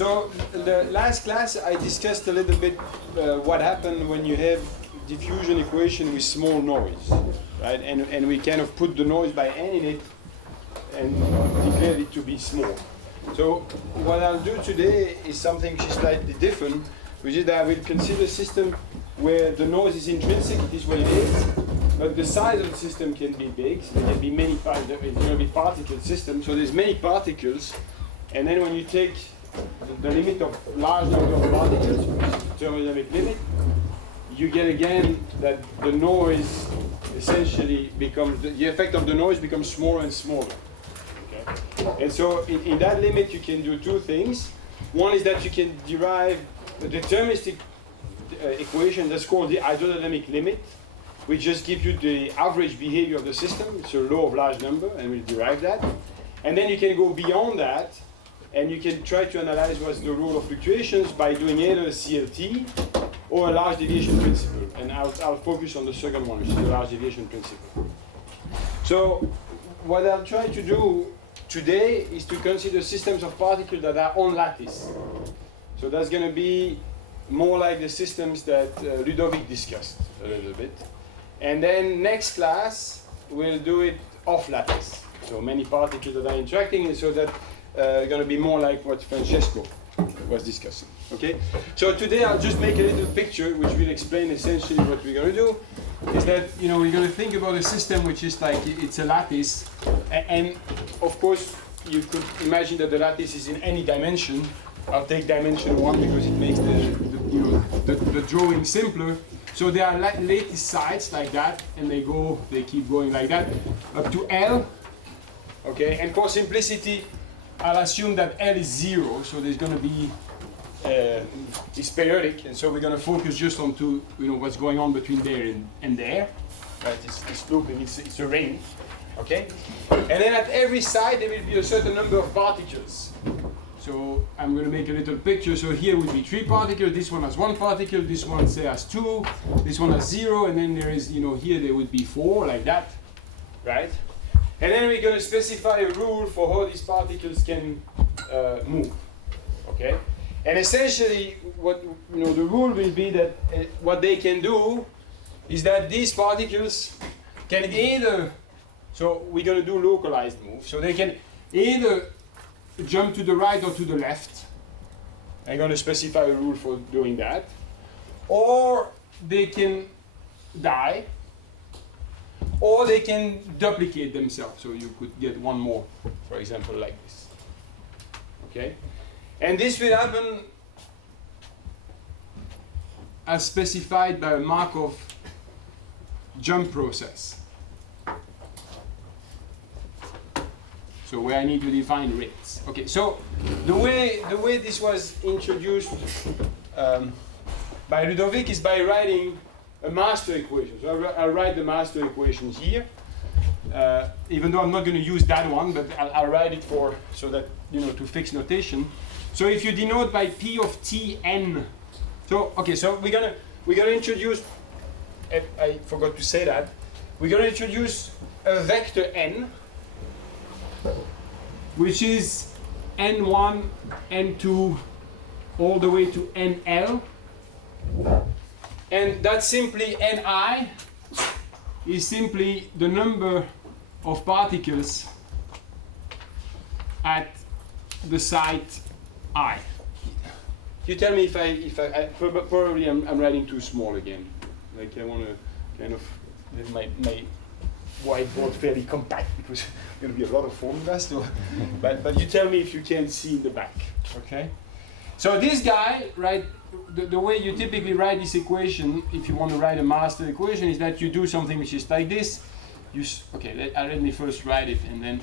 So the last class I discussed a little bit what happened when you have diffusion equation with small noise, right? And we kind of put the noise by n in it and declared it to be small. So what I'll do today is something which is slightly different, which is that I will consider a system where the noise is intrinsic, it is what it is, but the size of the system can be big, so there can be many particles, it's going to be particle system, so there's many particles, and then when you take the limit of large number of particles, which is the thermodynamic limit, you get again that the noise essentially becomes, the effect of the noise becomes smaller and smaller. Okay? And so in that limit you can do two things. One is that you can derive a deterministic equation that's called the hydrodynamic limit, which just gives you the average behavior of the system. It's a law of large number, and we'll derive that. And then you can go beyond that, and you can try to analyze what's the rule of fluctuations by doing either a CLT or a large deviation principle. And I'll focus on the second one, which is the large deviation principle. So what I'll try to do today is to consider systems of particles that are on lattice. So that's going to be more like the systems that Ludovic discussed a little bit. And then next class, we'll do it off lattice. So many particles that are interacting, and so that going to be more like what Francesco was discussing. Okay? So today I'll just make a little picture which will explain essentially what we're going to do. Is that, you know, we're going to think about a system which is like, it's a lattice, and of course you could imagine that the lattice is in any dimension. I'll take dimension 1 because it makes the drawing simpler. So there are lattice sides like that, and they keep going like that up to L. Okay, and for simplicity, I'll assume that L is 0, so there's going to be it's periodic, and so we're going to focus just on what's going on between there and there. Right, it's looping, it's a ring. Okay, and then at every side there will be a certain number of particles. So I'm going to make a little picture. So here would be 3 particles. This one has 1 particle. This one say has 2. This one has 0. And then there is, here there would be 4 like that, right? And then we're going to specify a rule for how these particles can move. Okay. And essentially, what the rule will be that what they can do is that these particles can either. So we're going to do localized moves. So they can either jump to the right or to the left. I'm going to specify a rule for doing that. Or they can die, or they can duplicate themselves. So you could get one more, for example, like this. Okay? And this will happen as specified by a Markov jump process. So where I need to define rates. Okay, so the way this was introduced by Ludovic is by writing a master equation. So I'll write the master equation here, even though I'm not going to use that one, but I'll write it so that to fix notation. So if you denote by P of Tn, so okay, so we're gonna introduce. I forgot to say that we're gonna introduce a vector n, which is n1, n2, all the way to nl, and that's simply ni is simply the number of particles at the site I. You tell me if I probably I'm writing too small again. Like I want to kind of let my whiteboard fairly compact because there's going to be a lot of formulas. So, but you tell me if you can't see in the back. Okay. So this guy, right? The way you typically write this equation, if you want to write a master equation, is that you do something which is like this. Let me first write it and then.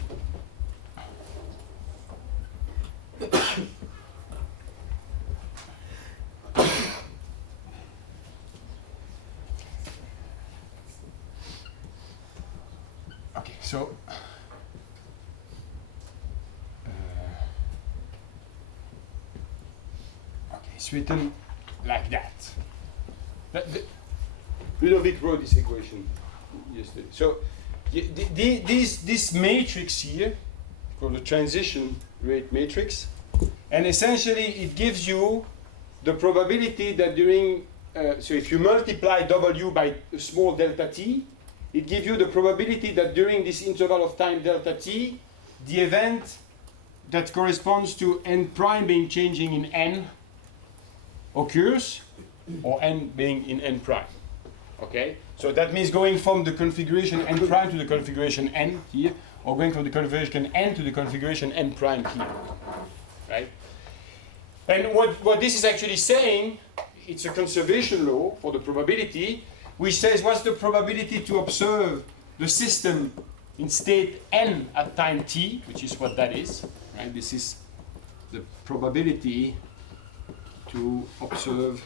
Okay, so it's written like that. Ludovic wrote this equation yesterday. So this matrix here, called the transition rate matrix, And essentially, it gives you the probability that during, so if you multiply W by a small delta t, it gives you the probability that during this interval of time delta t, the event that corresponds to n prime being changing in n occurs, or n being in n prime. Okay? So that means going from the configuration n prime to the configuration n here, or going from the configuration n to the configuration n prime here. Right? And what this is actually saying, it's a conservation law for the probability, which says what's the probability to observe the system in state n at time t, which is what that is. Right? This is the probability to observe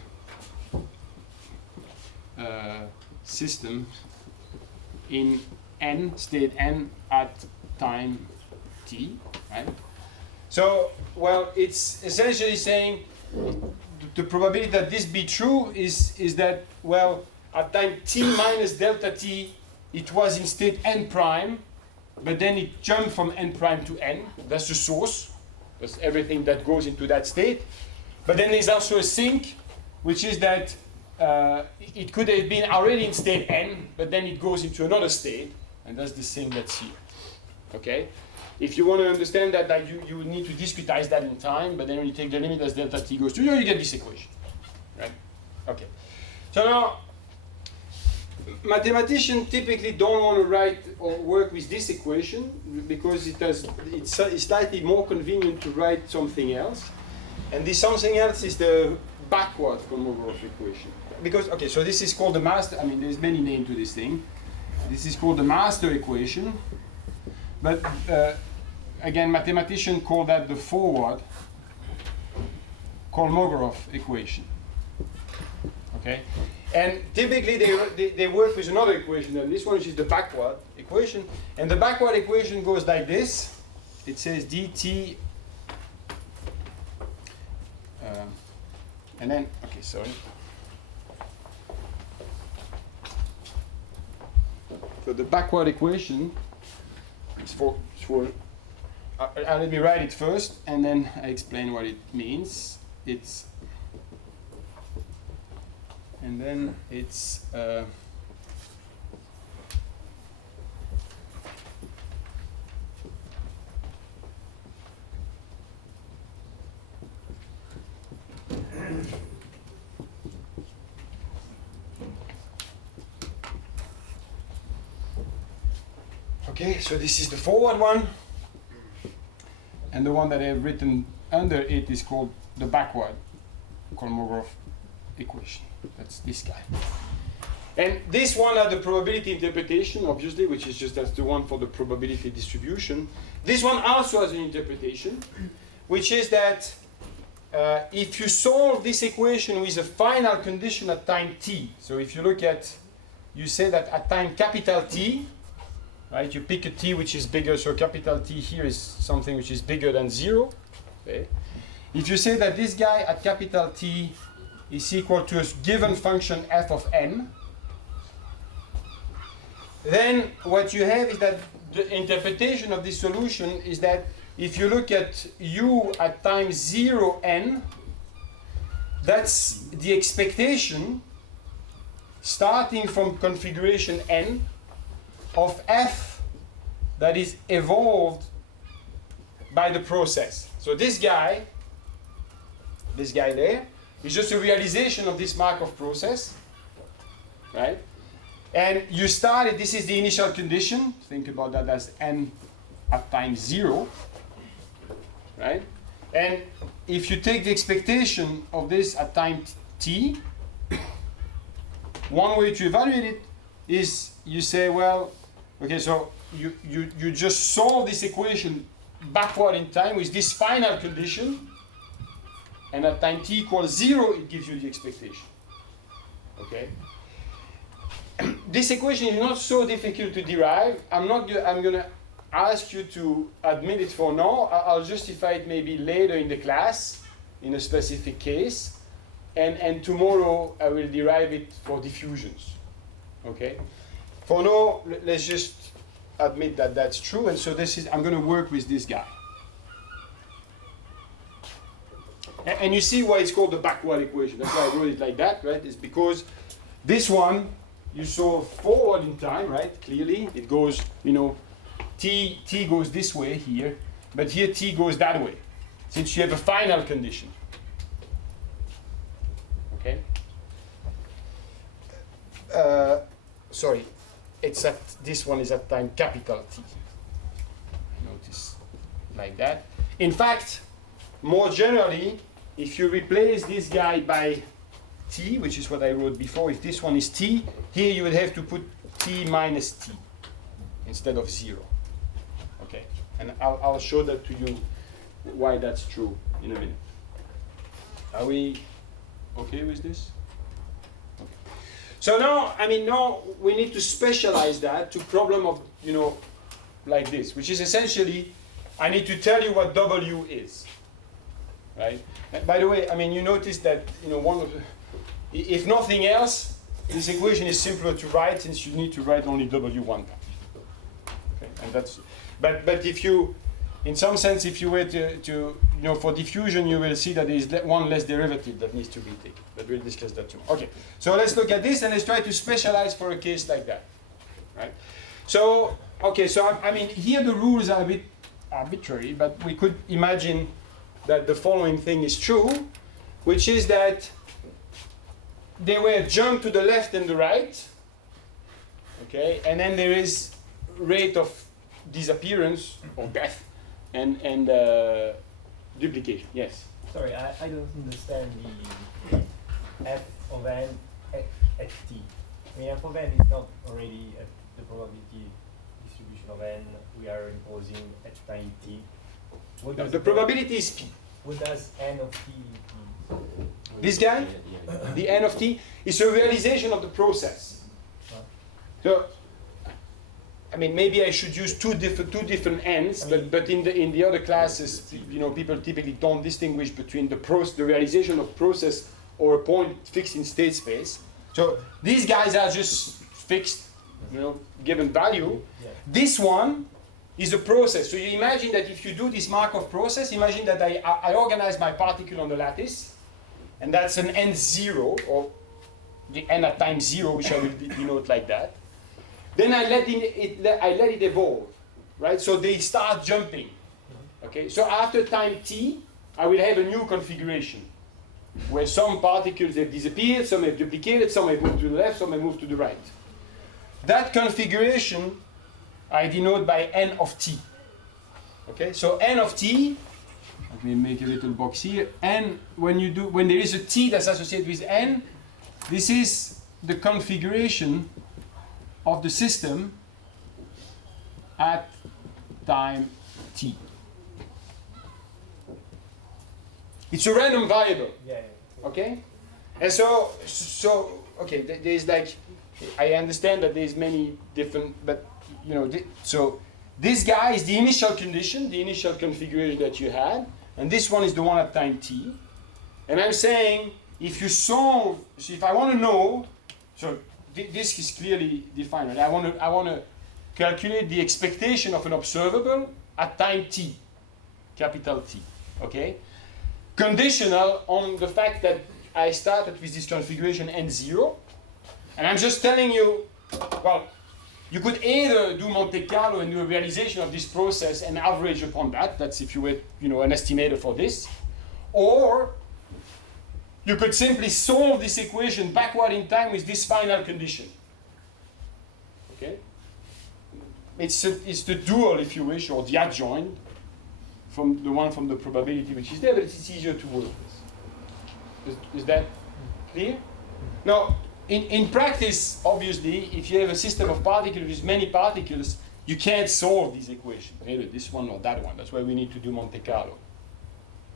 system in n, state n at time t. Right? So, well, it's essentially saying the probability that this be true is that, well, at time t minus delta t, it was in state n prime, but then it jumped from n prime to n. That's the source. That's everything that goes into that state. But then there's also a sink, which is that it could have been already in state n, but then it goes into another state, and that's the sink that's here. Okay? If you want to understand that, you need to discretize that in time, but then when you take the limit as delta t goes to 0, you get this equation. Right? Okay. So now, mathematicians typically don't want to write or work with this equation because it's slightly more convenient to write something else. And this something else is the backward Kolmogorov equation. Because, okay, so this is called the master, I mean, there's many names to this thing. This is called the master equation. But again, mathematicians call that the forward Kolmogorov equation. Okay? And typically they work with another equation than this one, which is the backward equation. And the backward equation goes like this. It says dt, and then, okay, sorry. So the backward equation is for let me write it first, and then I explain what it means. It's and then it's okay, so this is the forward one, and the one that I have written under it is called the backward Kolmogorov equation. That's this guy. And this one had the probability interpretation, obviously, which is just that's the one for the probability distribution. This one also has an interpretation, which is that if you solve this equation with a final condition at time t, so if you look at, you say that at time capital T, right, you pick a t which is bigger, so capital T here is something which is bigger than 0. Okay. If you say that this guy at capital T is equal to a given function f of n, then what you have is that the interpretation of this solution is that if you look at u at time 0 n, that's the expectation starting from configuration n of f that is evolved by the process. So this guy there, is just a realization of this Markov process, right? And you started, this is the initial condition, think about that as n at time 0, right? And if you take the expectation of this at time t, one way to evaluate it is you say, well, okay, so you just solve this equation backward in time with this final condition, and at time t equals 0, it gives you the expectation. Okay? This equation is not so difficult to derive. I'm going to ask you to admit it for now. I'll justify it maybe later in the class, in a specific case. And tomorrow I will derive it for diffusions. Okay? For now, let's just admit that that's true. And so this is, I'm going to work with this guy. And you see why it's called the backward equation. That's why I wrote it like that, right? It's because this one you saw forward in time, right? Clearly, it goes, you know, t goes this way here, but here t goes that way, since you have a final condition. Okay. Sorry, it's at this one is at time capital T. Notice like that. In fact, more generally, if you replace this guy by t, which is what I wrote before, if this one is t, here you would have to put t minus t instead of 0. Okay, and I'll show that to you why that's true in a minute. Are we okay with this? Okay. So now, I mean, now we need to specialize that to problem of, you know, like this, which is essentially, I need to tell you what W is, right? And by the way, I mean, you notice that, you know, one of the, if nothing else, this equation is simpler to write since you need to write only W one time. Okay, and that's, but if you, in some sense, if you were to you know, for diffusion, you will see that there is one less derivative that needs to be taken. But we'll discuss that tomorrow. Okay, so let's look at this and let's try to specialize for a case like that, right? So, okay, so I mean, here the rules are a bit arbitrary, but we could imagine that the following thing is true, which is that there were a jump to the left and the right, okay, and then there is rate of disappearance or death and duplication. Yes. Sorry, I don't understand the f of n at t. I mean, f of n is not already at the probability distribution of n we are imposing at time t. What No, the probability is p. What does n of t mean? This guy, the n of t, is a realization of the process. So, I mean, maybe I should use two different n's, but in the other classes, you know, people typically don't distinguish between the realization of process or a point fixed in state space. So these guys are just fixed, you know, given value. Yeah. This one is a process. So you imagine that if you do this Markov process, imagine that I organize my particle on the lattice, and that's an n0, or the n at time 0, which I will denote like that. Then I let it evolve, right? So they start jumping. Okay. So after time t, I will have a new configuration where some particles have disappeared, some have duplicated, some have moved to the left, some have moved to the right. That configuration I denote by n of t. Okay. So n of t. Let me make a little box here. N, when there is a t that's associated with n, this is the configuration of the system at time t. It's a random variable. Yeah. Okay? And so okay, there's like, I understand that there's many different, but you know, so this guy is the initial condition, the initial configuration that you had, and this one is the one at time t. And I'm saying, if you solve, so if I want to know, so this is clearly defined, right? I want to calculate the expectation of an observable at time t, capital T, okay? Conditional on the fact that I started with this configuration n0, and I'm just telling you, well, you could either do Monte Carlo and do a realization of this process and average upon that. That's if you were, you know, an estimator for this. Or you could simply solve this equation backward in time with this final condition. Okay? It's the dual, if you wish, or the adjoint from the one from the probability which is there, but it's easier to work with. Is that clear? Now, in practice, obviously, if you have a system of particles with many particles, you can't solve these equations, either this one or that one. That's why we need to do Monte Carlo,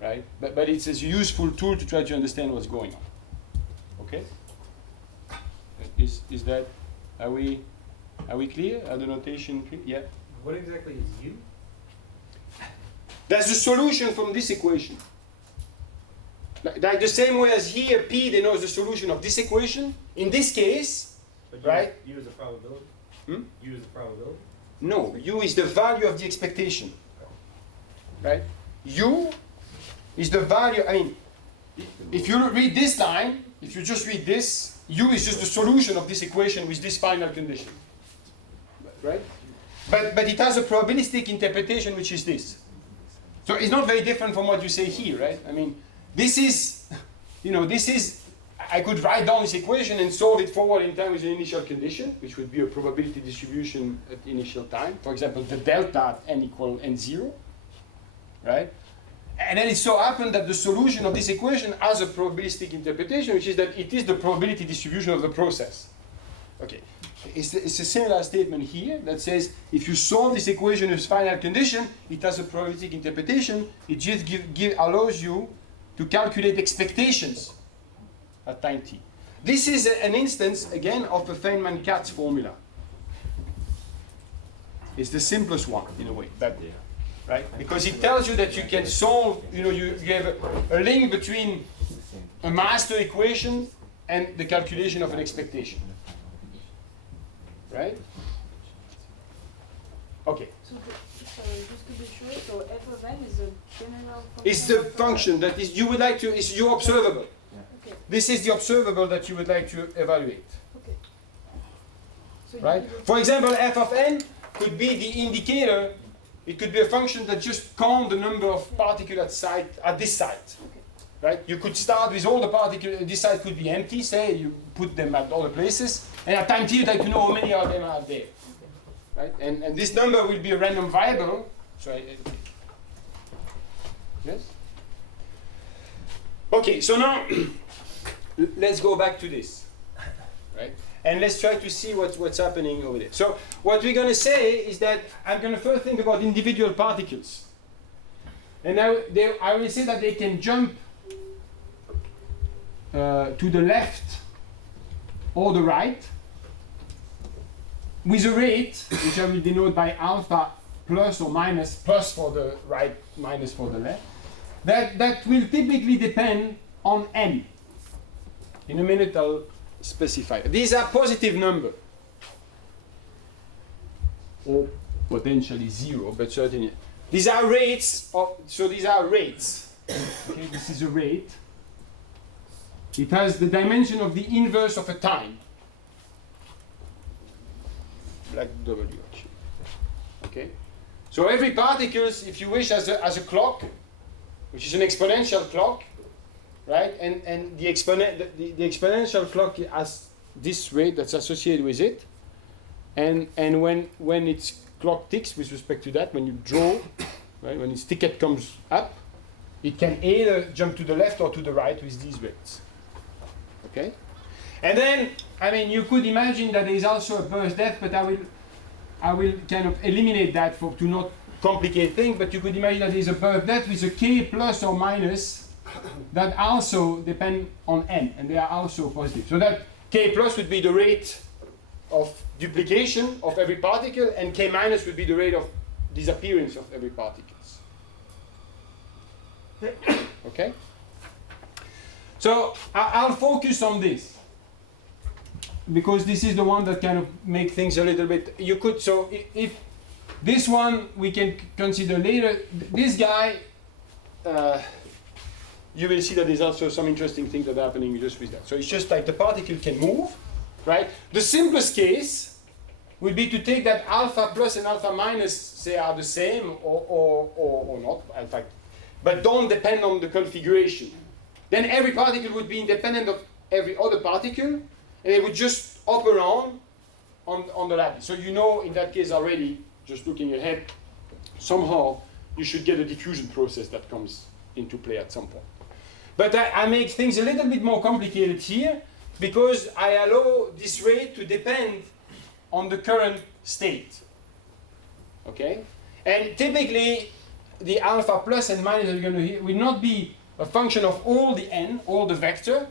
right? But it's a useful tool to try to understand what's going on. Okay? Is that, are we clear? Are the notation clear? Yeah? What exactly is U? That's the solution from this equation. Like the same way as here, P denotes the solution of this equation. In this case, right? U is a probability? Hmm? U is a probability? No, U is the value of the expectation. Right? U is the value, I mean, if you read this line, if you just read this, U is just the solution of this equation with this final condition. Right? But it has a probabilistic interpretation, which is this. So it's not very different from what you say here, right? I mean, this is, I could write down this equation and solve it forward in time with an initial condition, which would be a probability distribution at initial time. For example, the delta at n equal n0, right? And then it so happened that the solution of this equation has a probabilistic interpretation, which is that it is the probability distribution of the process. Okay, it's a similar statement here that says if you solve this equation with final condition, it has a probabilistic interpretation. It just allows you to calculate expectations at time t. This is an instance, again, of a Feynman-Katz formula. It's the simplest one, in a way. Right? Because it tells you that you can solve, you have a link between a master equation and the calculation of an expectation. Right? Okay. So, just to be sure, so f of n is a general function? It's the function that is you would like to, is your observable. Okay. This is the observable that you would like to evaluate. Okay. So Right? For example, f of n could be the indicator. It could be a function that just counts the number of particles at this site. Okay. Right? You could start with all the particles, this site could be empty, say, you put them at other places, and at time t you'd like to know how many of them are there. Right? And this number will be a random variable. So yes? Okay, so now let's go back to this. Right? And let's try to see what's happening over there. So what we're going to say is that I'm going to first think about individual particles. And now I will say that they can jump to the left or the right with a rate, which I will denote by alpha plus or minus, plus for the right, minus for the left. That will typically depend on n. In a minute I'll specify. These are positive numbers, or potentially zero, but certainly. These are rates, so these are rates. Okay, this is a rate. It has the dimension of the inverse of a time. Like W actually. Okay? So every particle, if you wish, as a clock, which is an exponential clock, right? And the exponential clock has this rate that's associated with it. And when its clock ticks with respect to that, when you draw, right, when its ticket comes up, it can either jump to the left or to the right with these rates. Okay? And then, I mean, you could imagine that there is also a burst depth, but I will kind of eliminate that to not complicate things, but you could imagine that there is a burst depth with a k plus or minus that also depend on n, and they are also positive. So that k plus would be the rate of duplication of every particle, and k minus would be the rate of disappearance of every particle. Okay? So I'll focus on this, because this is the one that kind of make things a little bit, you could, so if this one we can consider later, this guy, you will see that there's also some interesting things that are happening just with that. So it's just like the particle can move, right? The simplest case would be to take that alpha plus and alpha minus, say, are the same or not, in fact, but don't depend on the configuration. Then every particle would be independent of every other particle, and it would just hop around on the lattice. So you know in that case already, just looking ahead, somehow you should get a diffusion process that comes into play at some point. But I make things a little bit more complicated here, because I allow this rate to depend on the current state. Okay? And typically, the alpha plus and minus that you're going to hear will not be a function of all the n, all the vector,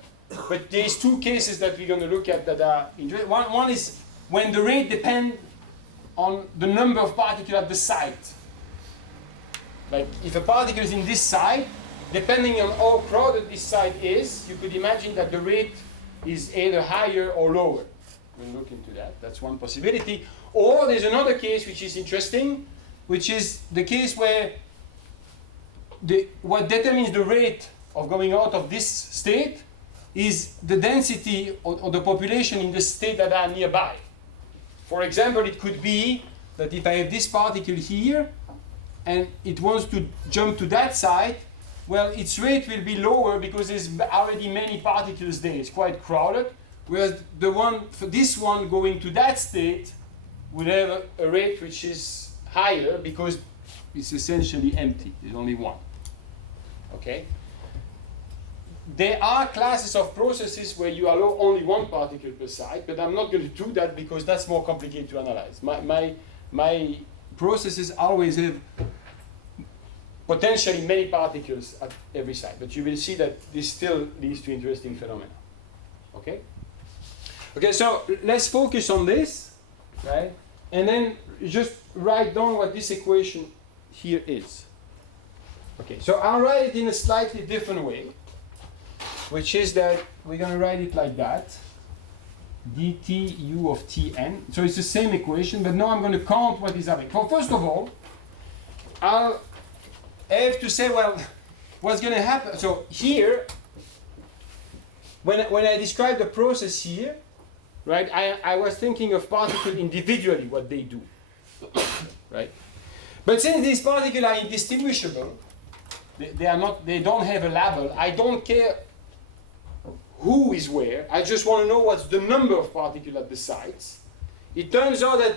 but there's two cases that we're going to look at that are interesting. One is when the rate depends on the number of particles at the site. Like if a particle is in this site, depending on how crowded this site is, you could imagine that the rate is either higher or lower. We'll look into that. That's one possibility. Or there's another case which is interesting, which is the case where what determines the rate of going out of this state is the density or the population in the state that are nearby. For example, it could be that if I have this particle here and it wants to jump to that side, well, its rate will be lower because there's already many particles there. It's quite crowded. Whereas the one for this one going to that state will have a rate which is higher because it's essentially empty. There's only one. Okay? There are classes of processes where you allow only one particle per side, but I'm not going to do that because that's more complicated to analyze. My processes always have potentially many particles at every side, but you will see that this still leads to interesting phenomena. Okay? Okay, so let's focus on this, right? And then just write down what this equation here is. Okay, so I'll write it in a slightly different way, which is that we're going to write it like that, dt u of tn. So it's the same equation, but now I'm going to count what is happening. Well, first of all, I'll have to say, well, what's going to happen? So here, when I describe the process here, right, I was thinking of particles individually, what they do, right? But since these particles are indistinguishable, they don't have a label. I don't care who is where. I just want to know what's the number of particles at the sites. It turns out that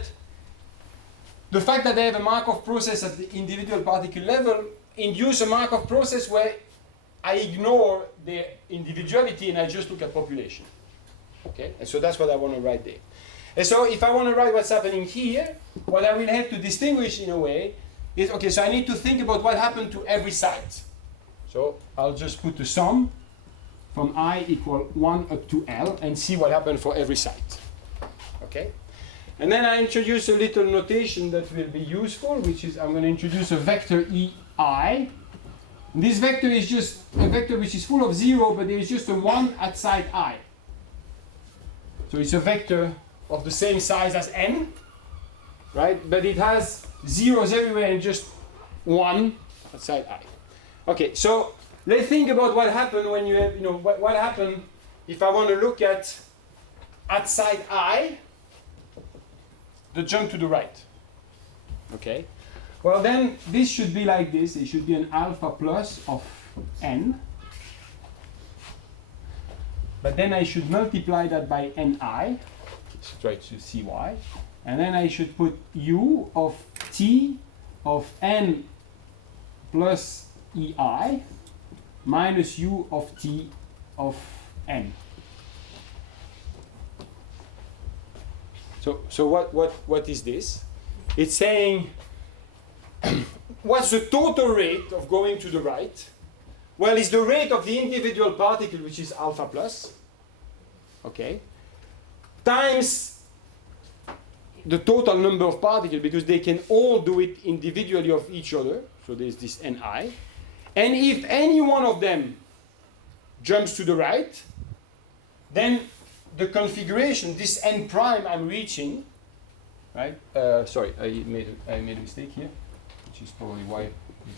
the fact that I have a Markov process at the individual particle level induces a Markov process where I ignore the individuality and I just look at population. Okay, and so that's what I want to write there. And so if I want to write what's happening here, what I will have to distinguish in a way is, okay, so I need to think about what happened to every site. So I'll just put the sum from I equal 1 up to L and see what happened for every site. Okay? And then I introduce a little notation that will be useful, which is I'm going to introduce a vector EI. And this vector is just a vector which is full of 0, but there is just a 1 at site I. So it's a vector of the same size as n, right? But it has zeros everywhere and just 1 at site I. Okay, so let's think about what happened when you have, what happened if I want to look at site I, the jump to the right. Okay? Well, then this should be like this. It should be an alpha plus of n. But then I should multiply that by ni, try to see why. And then I should put u of t of n plus ei minus u of t of n. So what is this? It's saying what's the total rate of going to the right? Well, it's the rate of the individual particle, which is alpha plus, okay, times the total number of particles, because they can all do it individually of each other. So there's this ni. And if any one of them jumps to the right, then the configuration, this n prime I'm reaching, right? Sorry, I made a mistake here, which is probably why it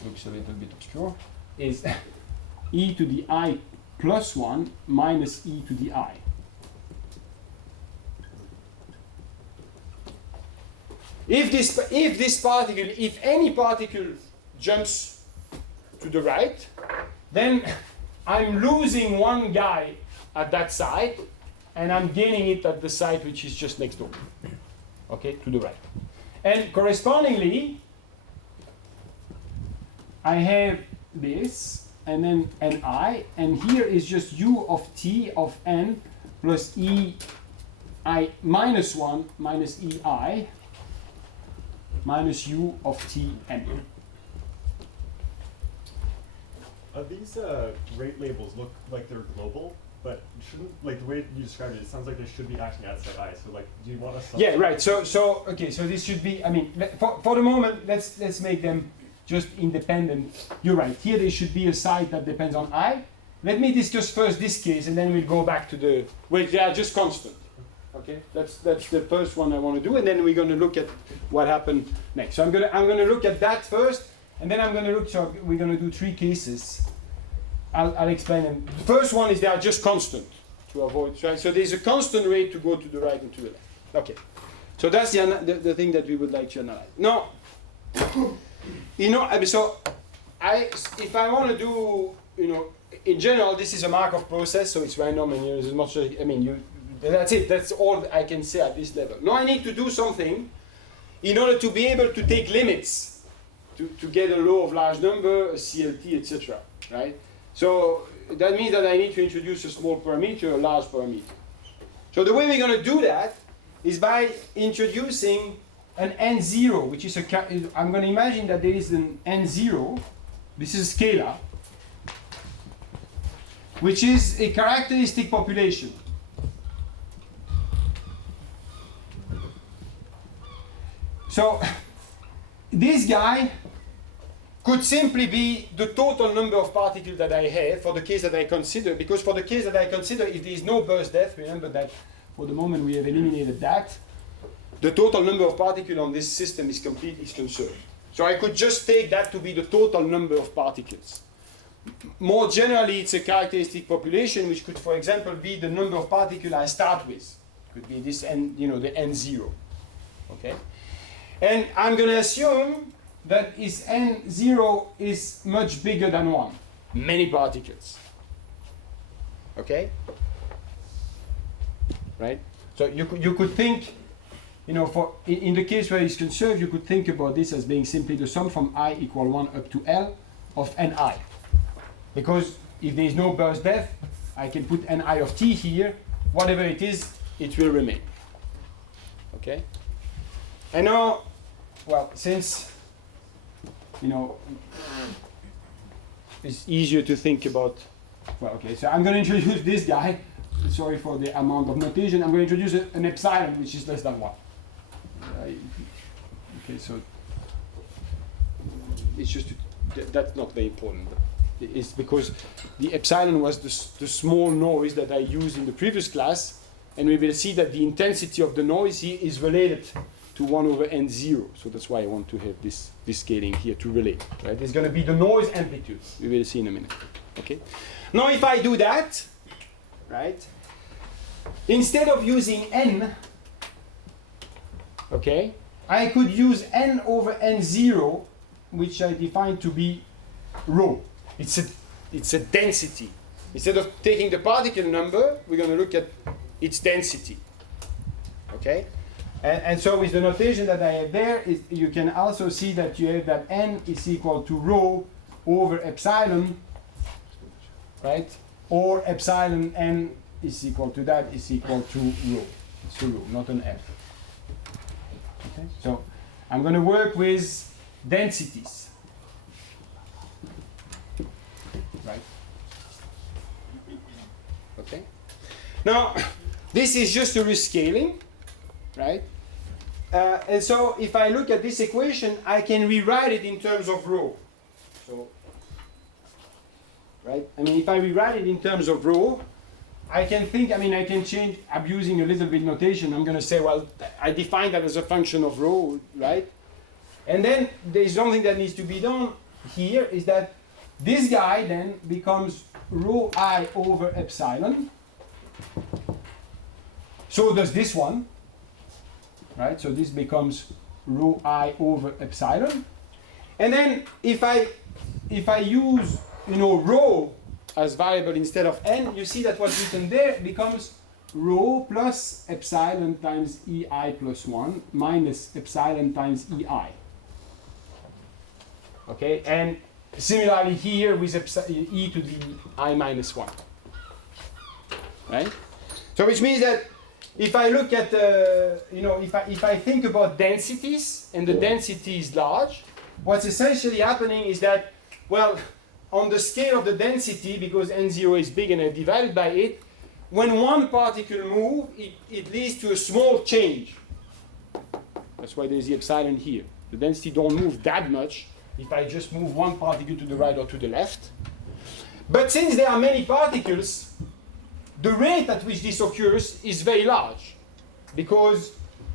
looks a little bit obscure, is e to the I plus 1 minus e to the I. If any particle jumps to the right, then I'm losing one guy at that side, and I'm gaining it at the side which is just next door, okay, to the right. And correspondingly, I have this, and then ni, and here is just u of t of n plus e I minus 1 minus ei minus u of t n. These rate labels look like they're global, but shouldn't, like the way you described it, it sounds like they should be acting at site I. So like, do you want us? Yeah, right. So okay. So this should be. I mean, for the moment, let's make them just independent. You're right. Here there should be a site that depends on I. Let me discuss first this case, and then we'll go back to the. Well, they are just constant. Okay, that's the first one I want to do, and then we're going to look at what happened next. So I'm gonna look at that first, and then I'm going to look. So we're going to do 3 cases I'll explain them. The first one is they are just constant to avoid, right? So there's a constant rate to go to the right and to the left. Okay. So that's the thing that we would like to analyze. Now, so if I want to do, in general, this is a Markov process, so it's random, and there's as much. That's it. That's all I can say at this level. Now I need to do something in order to be able to take limits to get a law of large number, a CLT, etc. Right? So that means that I need to introduce a small parameter, a large parameter. So the way we're going to do that is by introducing an n0, which is I'm going to imagine that there is an n0. This is a scalar, which is a characteristic population. So this guy could simply be the total number of particles that I have for the case that I consider, because for the case that I consider, if there is no burst depth, remember that for the moment we have eliminated that, the total number of particles on this system is completely conserved. So I could just take that to be the total number of particles. More generally, it's a characteristic population, which could, for example, be the number of particles I start with. It could be this n, the n0. Okay? And I'm going to assume that is n0 is much bigger than 1. Many particles. Okay? Right? So you could think, in the case where it's conserved, you could think about this as being simply the sum from I equal 1 up to L of ni. Because if there is no burst depth, I can put ni of t here. Whatever it is, it will remain. Okay? And now, well, since it's easier to think about. Well, okay, so I'm going to introduce this guy. Sorry for the amount of notation. I'm going to introduce an epsilon, which is less than 1. Okay, so it's just that's not very important. It's because the epsilon was the small noise that I used in the previous class, and we will see that the intensity of the noise here is related to 1 over n0. So that's why I want to have this scaling here to relate. Right? It's going to be the noise amplitude. We will see in a minute. Okay. Now if I do that, right, instead of using n, okay, I could use n over n0, which I define to be rho. It's a density. Instead of taking the particle number, we're going to look at its density. Okay? And so with the notation that I have there, you can also see that you have that n is equal to rho over epsilon, right? Or epsilon n is equal to that is equal to rho. It's a rho, not an f. Okay? So I'm going to work with densities. Right? Okay? Now, this is just a rescaling, right? And so if I look at this equation, I can rewrite it in terms of rho. So, right? If I rewrite it in terms of rho, I can think, I can change, I'm using a little bit notation. I'm going to say, well, I define that as a function of rho, right? And then there's something that needs to be done here, is that this guy then becomes rho I over epsilon. So does this one, right? So this becomes rho I over epsilon. And then if I use, rho as variable instead of n, you see that what's written there becomes rho plus epsilon times ei plus 1 minus epsilon times ei. Okay, and similarly here with e to the I minus 1. Right? So which means that if I look at, if I think about densities, and the density is large, what's essentially happening is that, well, on the scale of the density, because n0 is big and I divided by it, when one particle moves, it leads to a small change. That's why there's the epsilon here. The density don't move that much if I just move one particle to the right or to the left. But since there are many particles, the rate at which this occurs is very large, because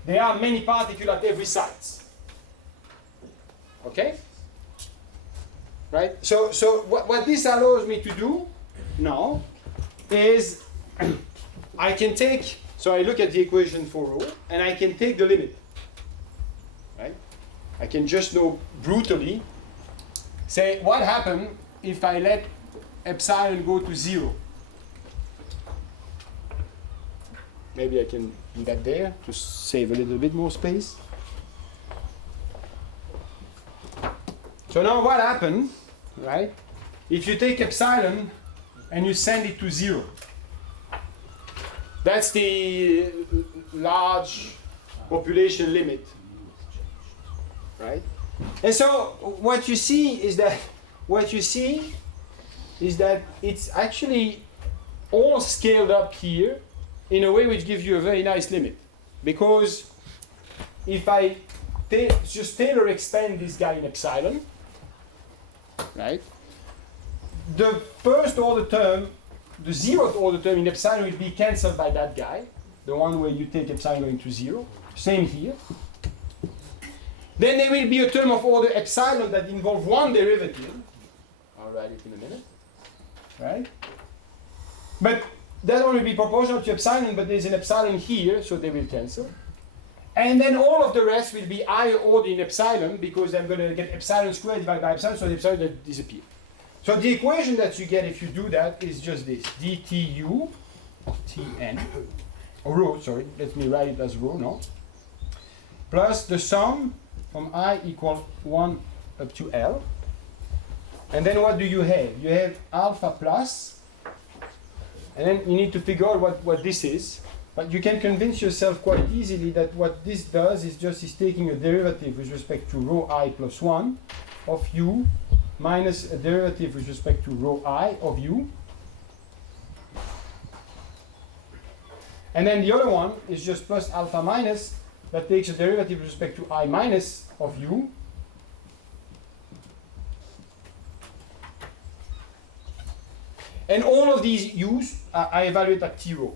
there are many particles at every site. Okay? right? So what this allows me to do now is I can take, so I look at the equation for rho, and I can take the limit, right? I can just know brutally, say what happens if I let epsilon go to 0. Maybe I can do that there to save a little bit more space. So now what happens, right? If you take epsilon and you send it to 0, that's the large population limit, right? And so what you see is that it's actually all scaled up here in a way which gives you a very nice limit, because if I just Taylor expand this guy in epsilon, right? The first order term, the 0th order term in epsilon will be cancelled by that guy, the one where you take epsilon going to 0. Same here. Then there will be a term of order epsilon that involves one derivative. I'll write it in a minute. Right? But that one will be proportional to epsilon, but there's an epsilon here, so they will cancel. And then all of the rest will be higher order in epsilon, because I'm going to get epsilon squared divided by epsilon, so the epsilon will disappear. So the equation that you get if you do that is just this, dtu of tn, or rho, sorry, let me write it as rho now, plus the sum from I equal 1 up to L. And then what do you have? You have alpha plus, and then you need to figure out what this is. But you can convince yourself quite easily that what this does is taking a derivative with respect to rho I plus 1 of u minus a derivative with respect to rho I of u. And then the other one is just plus alpha minus that takes a derivative with respect to I minus of u. And all of these u's I evaluate at t rho.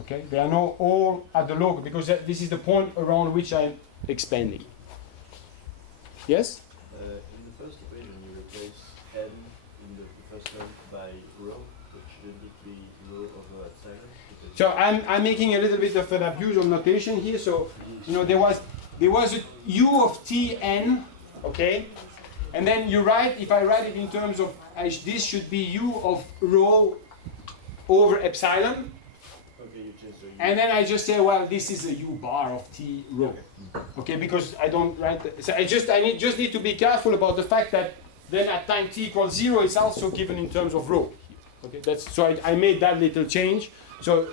Okay, they are now all at the log, because this is the point around which I'm expanding. Yes? In the first equation, you replace n in the first term by rho, but shouldn't it be rho over epsilon? So I'm making a little bit of an abuse of notation here. So there was a u of tn, okay, and then you write, if I write it in terms of this should be u of rho over epsilon. And then I just say, well, this is a u bar of t rho, okay? Because I don't write. So I just need to be careful about the fact that then at time t equals 0, it's also given in terms of rho. Okay, so I made that little change. So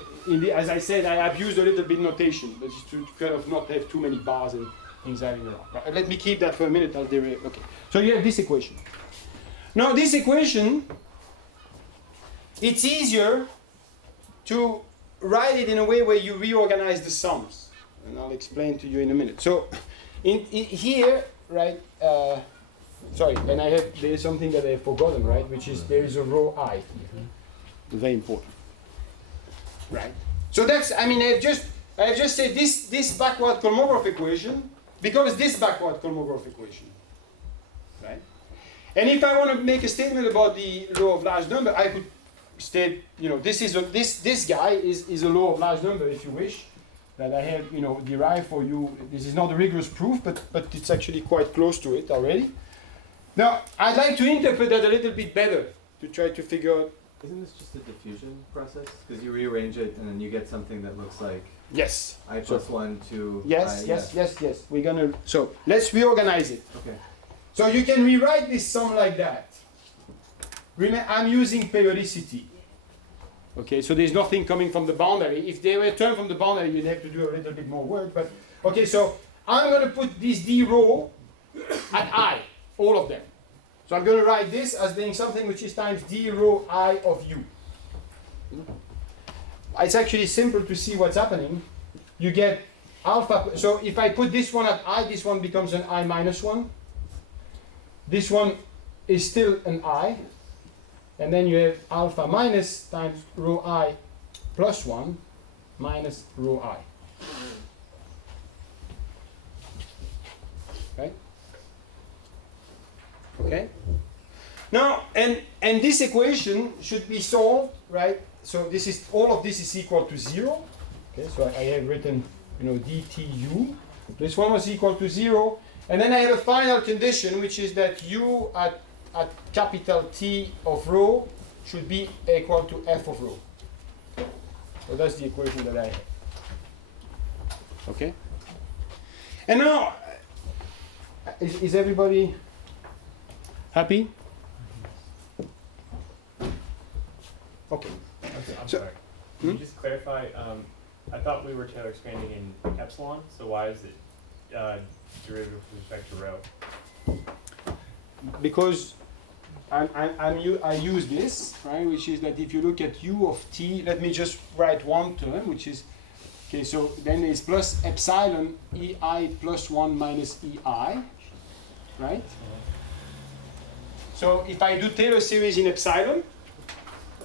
as I said, I abused a little bit notation, but just to kind of not have too many bars and things hanging around. Right? Let me keep that for a minute. I'll derive. Okay. So you have this equation. Now this equation, it's easier to write it in a way where you reorganize the sums, and I'll explain to you in a minute. So, in here, right? Sorry, and there is something that I have forgotten, right? Which is there is a rho I here. Very important, right? So that's, I have just said this backward Kolmogorov equation becomes this backward Kolmogorov equation, right? And if I want to make a statement about the law of large number, I could state, this guy is a law of large number, if you wish, that I have, derived for you. This is not a rigorous proof, but it's actually quite close to it already. Now, I'd like to interpret that a little bit better to try to figure out. Isn't this just a diffusion process? Because you rearrange it and then you get something that looks like Yes. I plus 1 to Yes, I, yes. We're gonna. So let's reorganize it. Okay. So you can rewrite this sum like that. Remember, I'm using periodicity. Okay, so there's nothing coming from the boundary. If they were turned from the boundary, you'd have to do a little bit more work. But okay, so I'm going to put this d rho at I, all of them. So I'm going to write this as being something which is times d rho I of u. It's actually simple to see what's happening. You get alpha. So if I put this one at I, this one becomes an I minus 1. This one is still an I. And then you have alpha minus times rho I plus 1 minus rho I. Right? Okay? Now, and this equation should be solved, right? So this is, all of this is equal to 0. Okay, so I have written, you know, dtu. This one was equal to 0. And then I have a final condition, which is that u at capital T of rho should be equal to f of rho. So that's the equation that I have. Okay? And now, is everybody happy? Okay. I'm So- sorry. Can you just clarify? I thought we were Taylor expanding in epsilon, so why is it derivative with respect to rho? Because I use this, right, which is that if you look at u of t, let me just write one term, which is, okay, so then it's plus epsilon ei plus 1 minus ei, right? So if I do Taylor series in epsilon,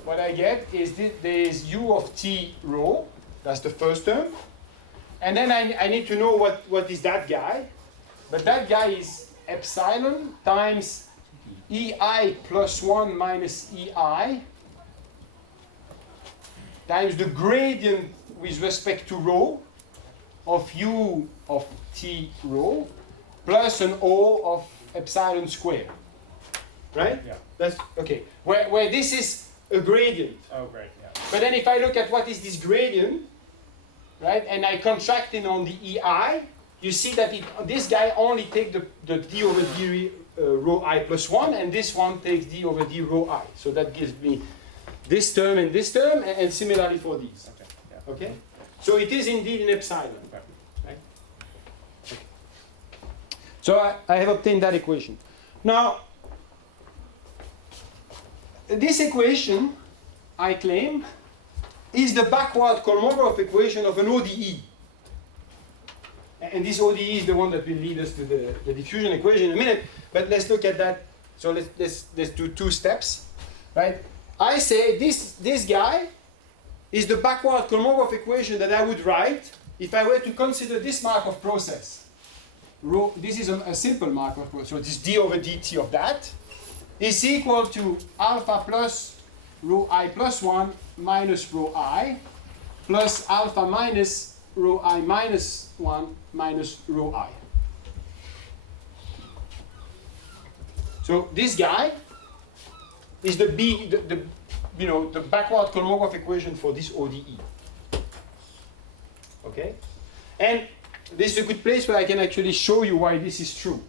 what I get is there is u of t rho, that's the first term, and then I need to know what is that guy, but that guy is epsilon times ei plus 1 minus ei times the gradient with respect to rho of u of t rho plus an O of epsilon squared. Right? Yeah. That's okay. Where this is a gradient. Oh, great. Yeah. But then if I look at what is this gradient, right, and I contract it on the ei, you see that this guy only takes the d over d rho I plus 1, and this one takes d over d rho I. So that gives me this term and this term, and similarly for these. Okay. Yeah. Okay? So it is indeed in epsilon. Okay. Right? Okay. So I have obtained that equation. Now, this equation, I claim, is the backward Kolmogorov equation of an ODE. And this ODE is the one that will lead us to the diffusion equation in a minute, but let's look at that. So let's do two steps, right? I say this guy is the backward Kolmogorov equation that I would write if I were to consider this Markov process. This is a simple Markov process, so this d over dt of that is equal to alpha plus rho I plus 1 minus rho I plus alpha minus rho I minus 1 minus rho I. So this guy is the backward Kolmogorov equation for this ODE. Okay? And this is a good place where I can actually show you why this is true.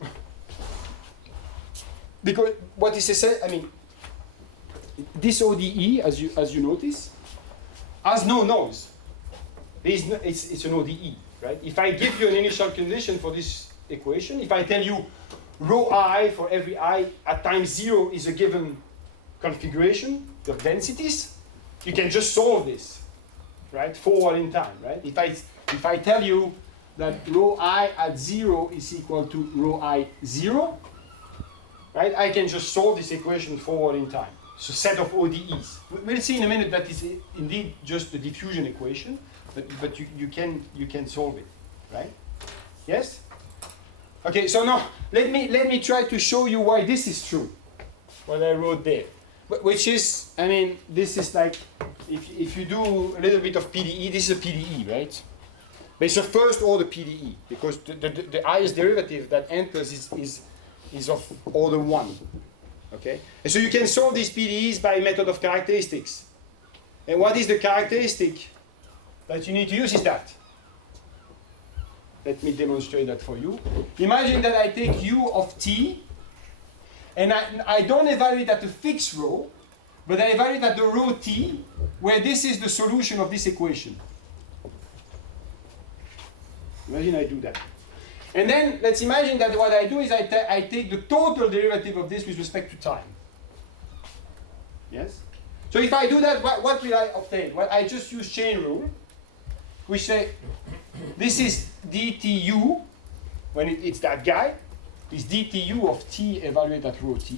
Because what is essential, I mean, this ODE, as you notice, has no noise. It's an ODE, right? If I give you an initial condition for this equation, if I tell you rho I for every I at time 0 is a given configuration of densities, you can just solve this, right? Forward in time, right? If I tell you that rho I at 0 is equal to rho I 0, right? I can just solve this equation forward in time. It's a set of ODEs. We'll see in a minute that is indeed just the diffusion equation, but you can solve it, right? Yes? Okay, so now let me try to show you why this is true. What I wrote there, which is, I mean, this is like if you do a little bit of PDE, this is a PDE, right? But it's a first order PDE because the highest derivative that enters is of order 1. Okay? And so you can solve these PDEs by method of characteristics. And what is the characteristic that you need to use is that. Let me demonstrate that for you. Imagine that I take u of t, and I don't evaluate at a fixed rho, but I evaluate at the rho t, where this is the solution of this equation. Imagine I do that. And then let's imagine that what I do is I take the total derivative of this with respect to time. Yes? So if I do that, what will I obtain? Well, I just use chain rule. We say this is dtu, when it's that guy, is dtu of t evaluated at rho t.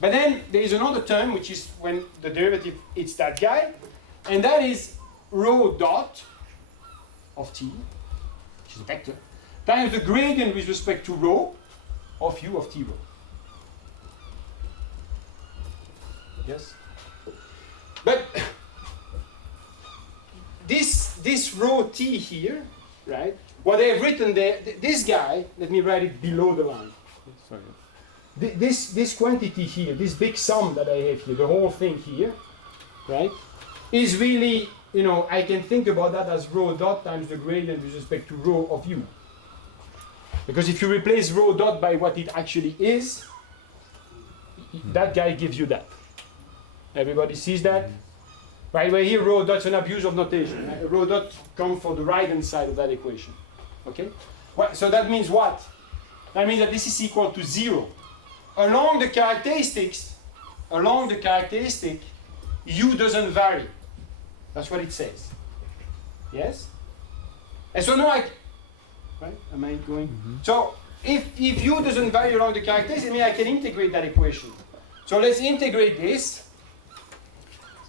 But then there is another term, which is when the derivative, it's that guy, and that is rho dot of t, which is a vector, times the gradient with respect to rho, of u of t rho. Yes? But this rho t here, right? What I've written there, this guy, let me write it below the line. Sorry. This quantity here, this big sum that I have here, the whole thing here, right, is really, you know, I can think about that as rho dot times the gradient with respect to rho of u. Because if you replace rho dot by what it actually is, that guy gives you that. Everybody sees that? By the way, here rho dot's an abuse of notation. Right? Rho dot comes for the right-hand side of that equation. Okay? Well, so that means what? That means that this is equal to 0. Along the characteristic, u doesn't vary. That's what it says. Yes? And so now right? Am I going? Mm-hmm. So if u doesn't vary along the characteristic, I mean I can integrate that equation. So let's integrate this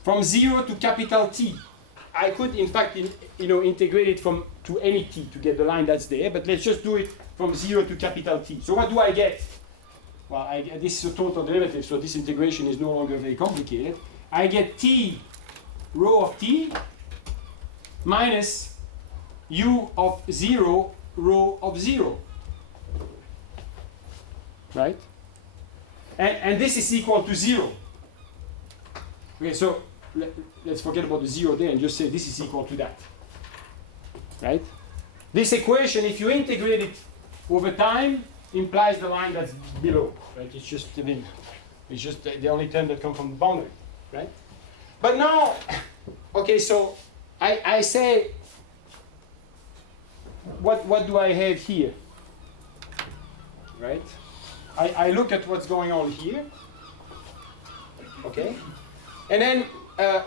from 0 to capital T. I could, in fact, integrate it to any t to get the line that's there, but let's just do it from 0 to capital T. So what do I get? Well, this is a total derivative, so this integration is no longer very complicated. I get t rho of t minus u of 0 rho of 0. Right? And this is equal to 0. Okay, so let's forget about the 0 there and just say this is equal to that. Right? This equation, if you integrate it over time, implies the line that's below. Right? It's just, it's just the only term that comes from the boundary. Right? But now, okay, so I say, what do I have here? Right? I look at what's going on here. Okay? And then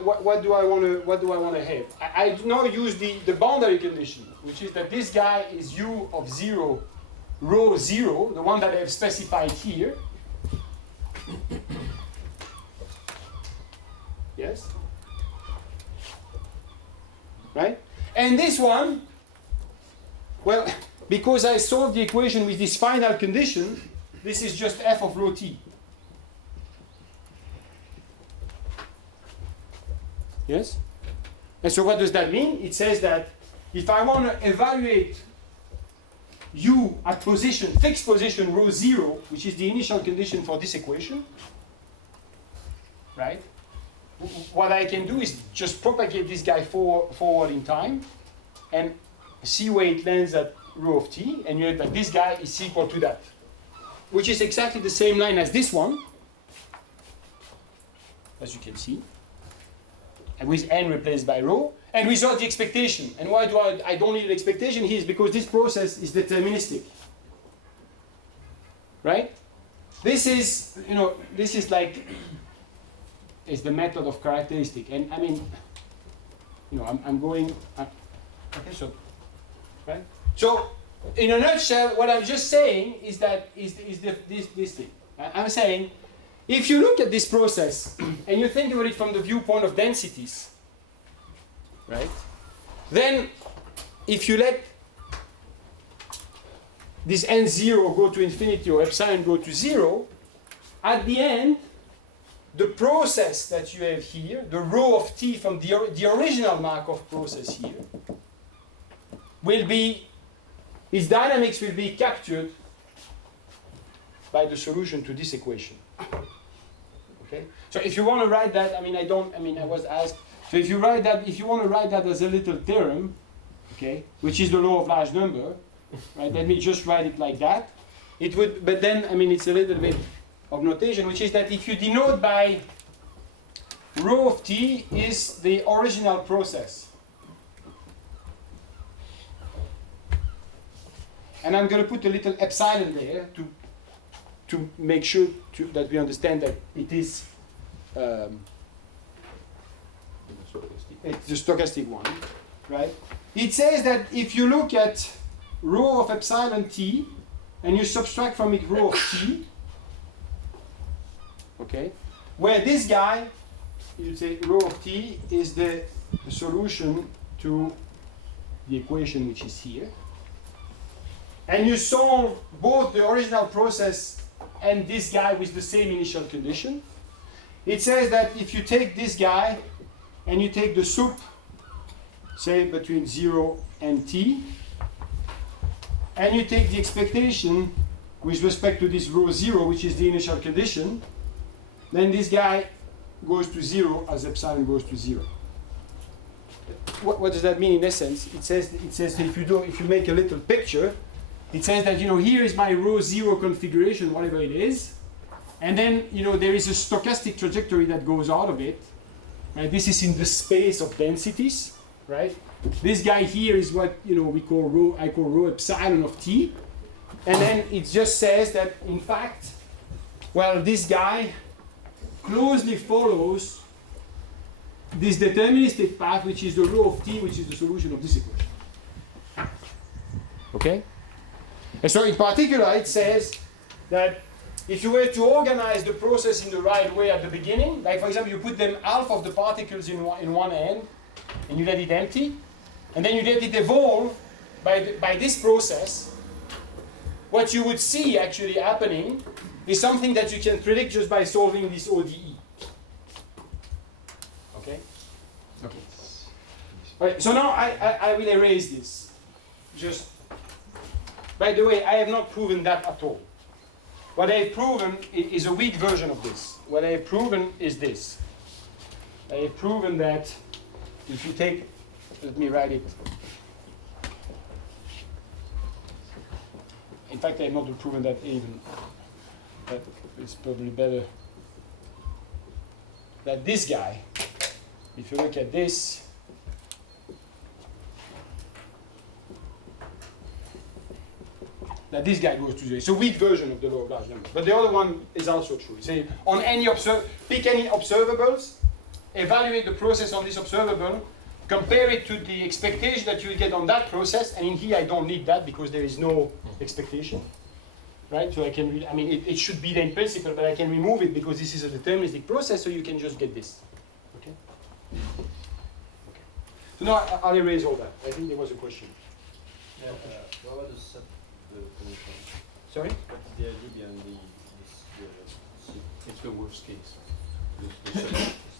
what do I want to have? I now use the boundary condition, which is that this guy is u of 0 rho 0, the one that I have specified here. Yes? Right? And this one, well, because I solved the equation with this final condition, this is just f of rho t. Yes? And so what does that mean? It says that if I want to evaluate u at position, fixed position rho 0, which is the initial condition for this equation, right? What I can do is just propagate this guy forward in time and see where it lands at rho of t, and you have that this guy is equal to that, which is exactly the same line as this one, as you can see, and with n replaced by rho, and without the expectation. And why do I don't need an expectation here is because this process is deterministic. Right? This is, this is like, it's the method of characteristic. And I mean, I'm going, okay, so, right? So, in a nutshell, what I'm just saying is that, this thing. I'm saying, if you look at this process, and you think about it from the viewpoint of densities, right? Then, if you let this n0 go to infinity or epsilon go to 0, at the end, the process that you have here, the rho of t from the original Markov process here, will be, its dynamics will be captured by the solution to this equation. Okay? So if you want to write that, I was asked, so if you want to write that as a little theorem, okay, which is the law of large number, right, let me just write it like that. It would, but then, it's a little bit of notation, which is that if you denote by rho of t is the original process. And I'm going to put a little epsilon there to make sure that we understand that it is it's the stochastic one, right? It says that if you look at rho of epsilon t and you subtract from it rho of t, okay, where this guy, you say rho of t is the solution to the equation which is here. and you solve both the original process and this guy with the same initial condition, it says that if you take this guy and you take the soup, say between 0 and t, and you take the expectation with respect to this rho 0, which is the initial condition, then this guy goes to 0 as epsilon goes to 0. What does that mean in essence? It says if you make a little picture, it says that here is my rho 0 configuration, whatever it is, and then there is a stochastic trajectory that goes out of it. Right? This is in the space of densities, right? This guy here is what we call rho. I call rho epsilon of t, and then it just says that in fact, well, this guy closely follows this deterministic path, which is the rho of t, which is the solution of this equation. Okay? And so in particular, it says that if you were to organize the process in the right way at the beginning, like for example, you put them half of the particles in one end, and you let it empty, and then you let it evolve by this process, what you would see actually happening is something that you can predict just by solving this ODE. Okay? Okay. All right, so now I will erase this. Just, by the way, I have not proven that at all. What I have proven is a weak version of this. What I have proven is this. I have proven that if you take, let me write it. In fact, I have not proven that even. That is probably better. That this guy, if you look at this, that this guy goes to 0. It's a weak version of the law of large numbers. But the other one is also true. Say on any pick any observables, evaluate the process on this observable, compare it to the expectation that you will get on that process, and in here I don't need that because there is no expectation. Right? So I can, it should be there in principle, but I can remove it because this is a deterministic process, so you can just get this. Okay? Okay. So now I'll erase all that. I think there was a question. Yeah, what about the condition? Sorry? What is the idea behind the It's the worst case.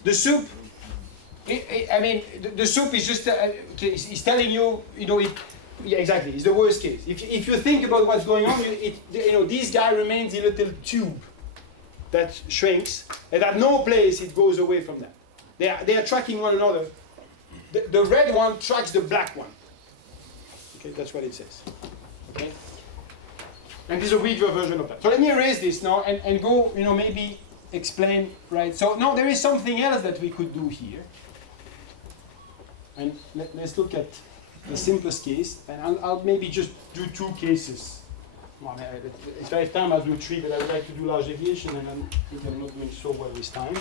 The soup, the soup is just, it's telling you, yeah, exactly, it's the worst case. If you think about what's going on, this guy remains in a little tube that shrinks, and at no place it goes away from that. They are tracking one another. The red one tracks the black one. Okay, that's what it says. Okay? And this is a weaker version of that. So let me erase this now and go, maybe explain, right? So now there is something else that we could do here. And let's look at the simplest case, and I'll maybe just do 2 cases. Well, if I have time, I'll do 3, but I would like to do large deviation, and I think I'm not doing so well with time.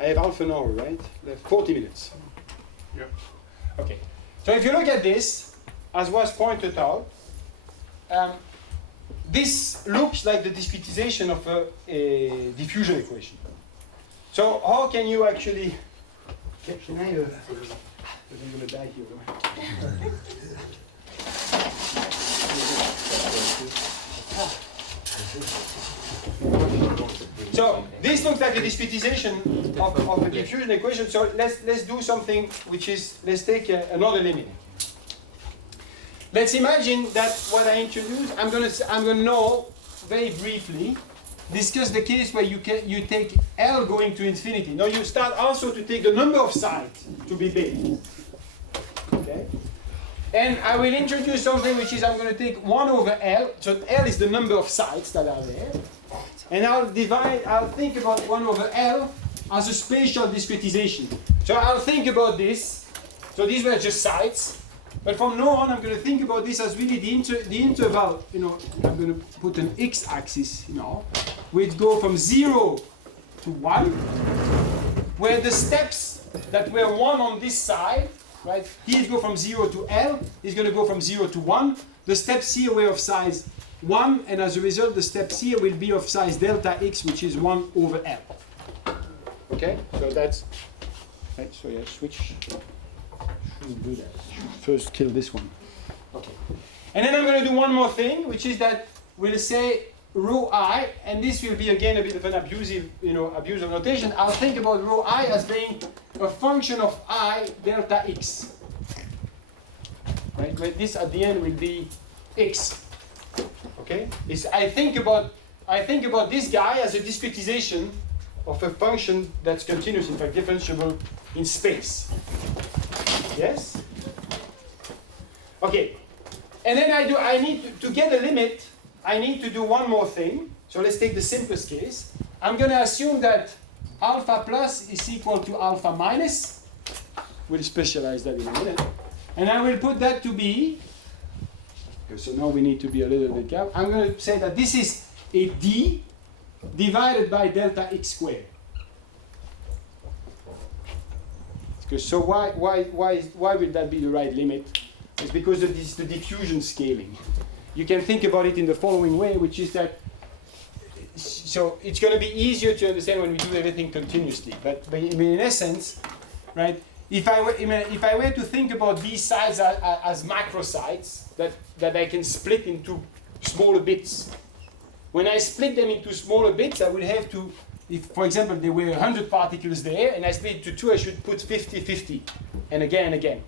I have half an hour, right? 40 minutes. Yep. Okay. So if you look at this, as was pointed out, this looks like the discretization of a diffusion equation. So how can you actually... Can I... I'm going to die here. So this looks like a discretization of a diffusion equation. So let's do something which is, let's take another limit. Let's imagine that what I introduced, I'm going to now very briefly discuss the case where you take L going to infinity. Now you start also to take the number of sides to be big. Okay? And I will introduce something which is I'm going to take 1 over L. So L is the number of sides that are there. And I'll think about 1 over L as a spatial discretization. So I'll think about this. So these were just sides. But from now on, I'm going to think about this as really the interval. I'm going to put an x-axis, which go from 0 to 1, where the steps that were 1 on this side, right? Here go from 0 to L. Is going to go from 0 to 1. The steps here were of size 1, and as a result, the steps here will be of size delta x, which is 1 over L. Okay, so that's right. So yeah, switch. Shouldn't do that. First, kill this one. Okay. And then I'm going to do one more thing, which is that we'll say rho I, and this will be again a bit of an abusive notation. I'll think about rho I as being a function of I delta x. Right? Where this at the end will be x. Okay? I think about this guy as a discretization of a function that's continuous, in fact differentiable in space. Yes? Okay. And then I need to get a limit, I need to do one more thing. So let's take the simplest case. I'm going to assume that alpha plus is equal to alpha minus. We'll specialize that in a minute. And I will put that to be, so now we need to be a little bit careful. I'm going to say that this is a d divided by delta x squared. So why would that be the right limit? It's because of the diffusion scaling. You can think about it in the following way, which is that, so it's going to be easier to understand when we do everything continuously. But in essence, right, if I were to think about these sides as macro sides that I can split into smaller bits, when I split them into smaller bits, I will have to, if, for example, there were 100 particles there, and I split it to 2, I should put 50-50, and again and again.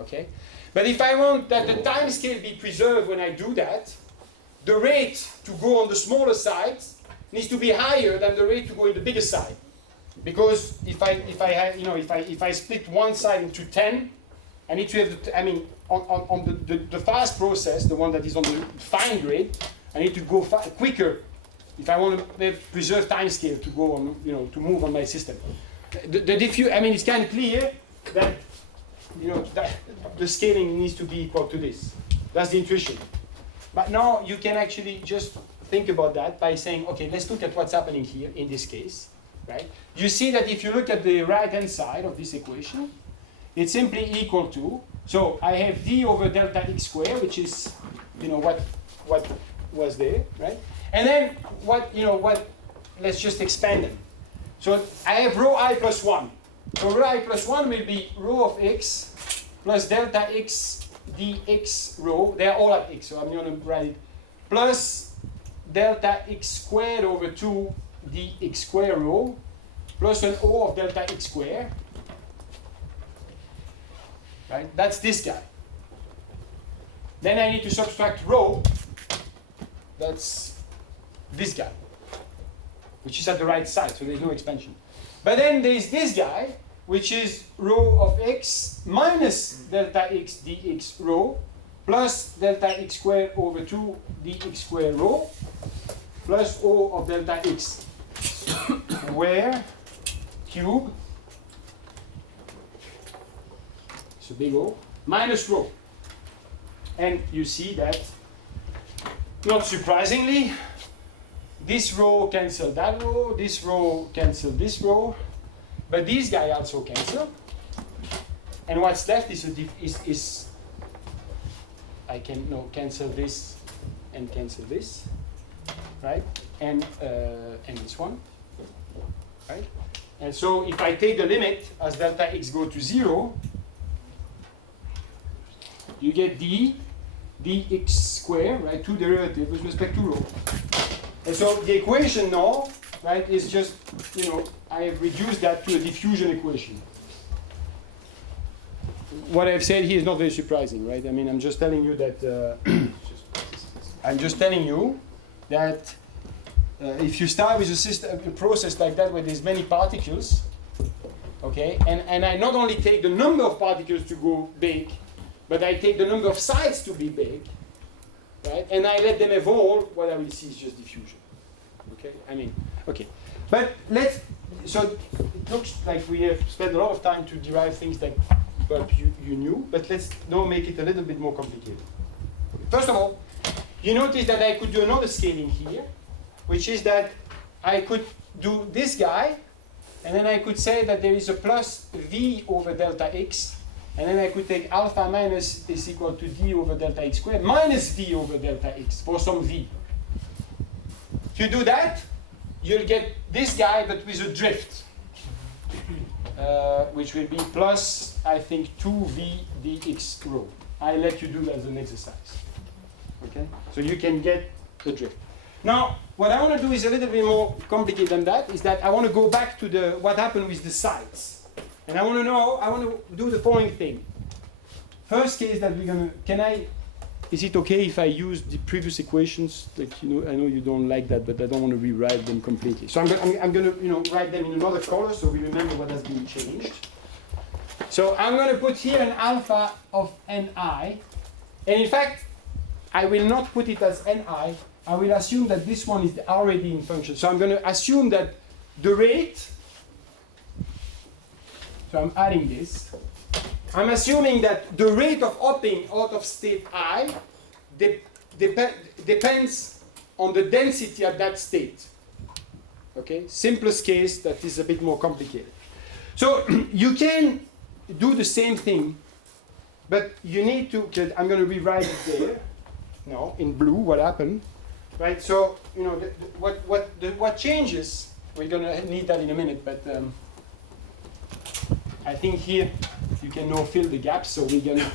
Okay? But if I want that the time scale be preserved when I do that, the rate to go on the smaller side needs to be higher than the rate to go in the bigger side. Because if I split one side into 10, I need to have on the fast process, the one that is on the fine grade, I need to go quicker if I want to have preserved time scale to go on, to move on my system. It's kind of clear that that the scaling needs to be equal to this. That's the intuition. But now you can actually just think about that by saying, okay, let's look at what's happening here in this case, right? You see that if you look at the right-hand side of this equation, it's simply equal to, so I have d over delta x squared, which is, what was there, right? And then let's just expand them. So I have rho I plus 1. So rho I plus 1 will be rho of x plus delta x dx rho. They are all at x, so I'm going to write it. Plus delta x squared over 2 dx squared rho plus an O of delta x squared. Right? That's this guy. Then I need to subtract rho. That's this guy, which is at the right side, so there's no expansion. But then there's this guy, which is rho of x minus delta x dx rho plus delta x squared over 2 dx squared rho plus O of delta x where cube, so big O, minus rho. And you see that, not surprisingly, this row cancel that row, this row cancel this row, but these guys also cancel. And what's left is I can cancel this and cancel this, right? And this one, right? And so if I take the limit as delta x go to 0, you get dx squared, right? Two derivatives with respect to rho. And so the equation now, right, is just, I have reduced that to a diffusion equation. What I've said here is not very surprising, right? I'm just telling you that, if you start with a process like that where there's many particles, okay, and I not only take the number of particles to go big, but I take the number of sides to be big, right? And I let them evolve, what I will see is just diffusion. Okay? Okay. But so it looks like we have spent a lot of time to derive things that you knew, but let's now make it a little bit more complicated. First of all, you notice that I could do another scaling here, which is that I could do this guy, and then I could say that there is a plus v over delta x, and then I could take alpha minus is equal to d over delta x squared minus v over delta x for some v. If you do that, you'll get this guy but with a drift, which will be plus, I think, 2v dx rho. I let you do that as an exercise. Okay, so you can get the drift. Now, what I want to do is a little bit more complicated than that. Is that I want to go back to the what happened with the sides, and I want to know. I want to do the following thing. First case that we're gonna. Can I? Is it okay if I use the previous equations? Like, you know, I know you don't like that, but I don't want to rewrite them completely. So I'm going to, you know, write them in another color so we remember what has been changed. So I'm going to put here an alpha of ni, and in fact, I will not put it as ni. I will assume that this one is already in function. So I'm going to assume that the rate. So I'm adding this. I'm assuming that the rate of hopping out of state I depends on the density at that state. Okay, simplest case that is a bit more complicated. So you can do the same thing, but you need to, I'm going to rewrite it there. No, in blue, what happened? Right, so, you know, what changes, we're going to need that in a minute, but I think here you can now fill the gaps, so we're going to,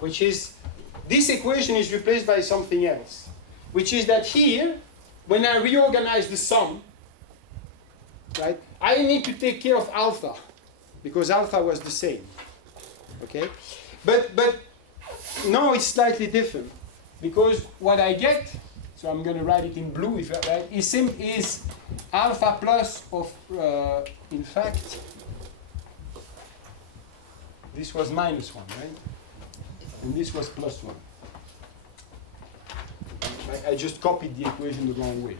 which is, this equation is replaced by something else, which is that here, when I reorganize the sum, right, I need to take care of alpha, because alpha was the same, okay? But now it's slightly different, because what I get, so I'm going to write it in blue, if I write, is alpha plus of, in fact, this was minus 1, right? And this was plus 1. I just copied the equation the wrong way.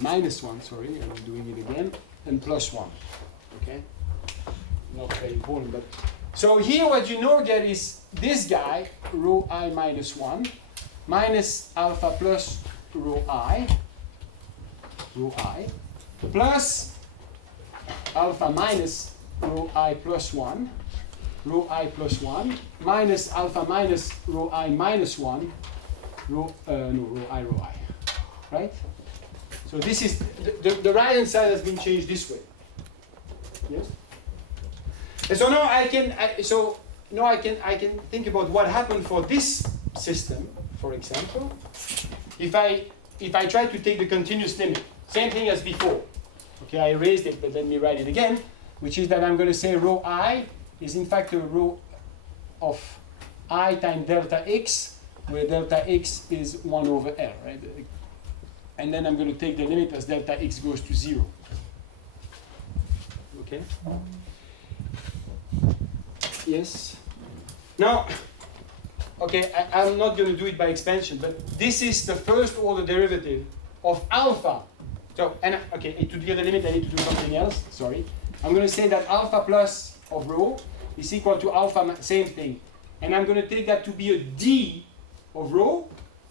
Minus 1, sorry, I'm doing it again, and plus 1, okay? Not very important, but... So here what you now get is this guy, rho I minus 1, minus alpha plus rho I, plus alpha minus rho I plus 1, minus alpha minus rho I minus 1, rho I, right? So this is, the right-hand side has been changed this way. Yes? And so now I can think about what happened for this system, for example, if I try to take the continuous limit, same thing as before. Okay, I erased it, but let me write it again, which is that I'm going to say rho I is in fact a rho of I times delta x, where delta x is 1 over L, right? And then I'm going to take the limit as delta x goes to 0. Okay? Yes? Now, okay, I'm not going to do it by expansion, but this is the first order derivative of alpha. So, and okay, to get the limit, I need to do something else. Sorry. I'm going to say that alpha plus of rho is equal to alpha, same thing. And I'm going to take that to be a d of rho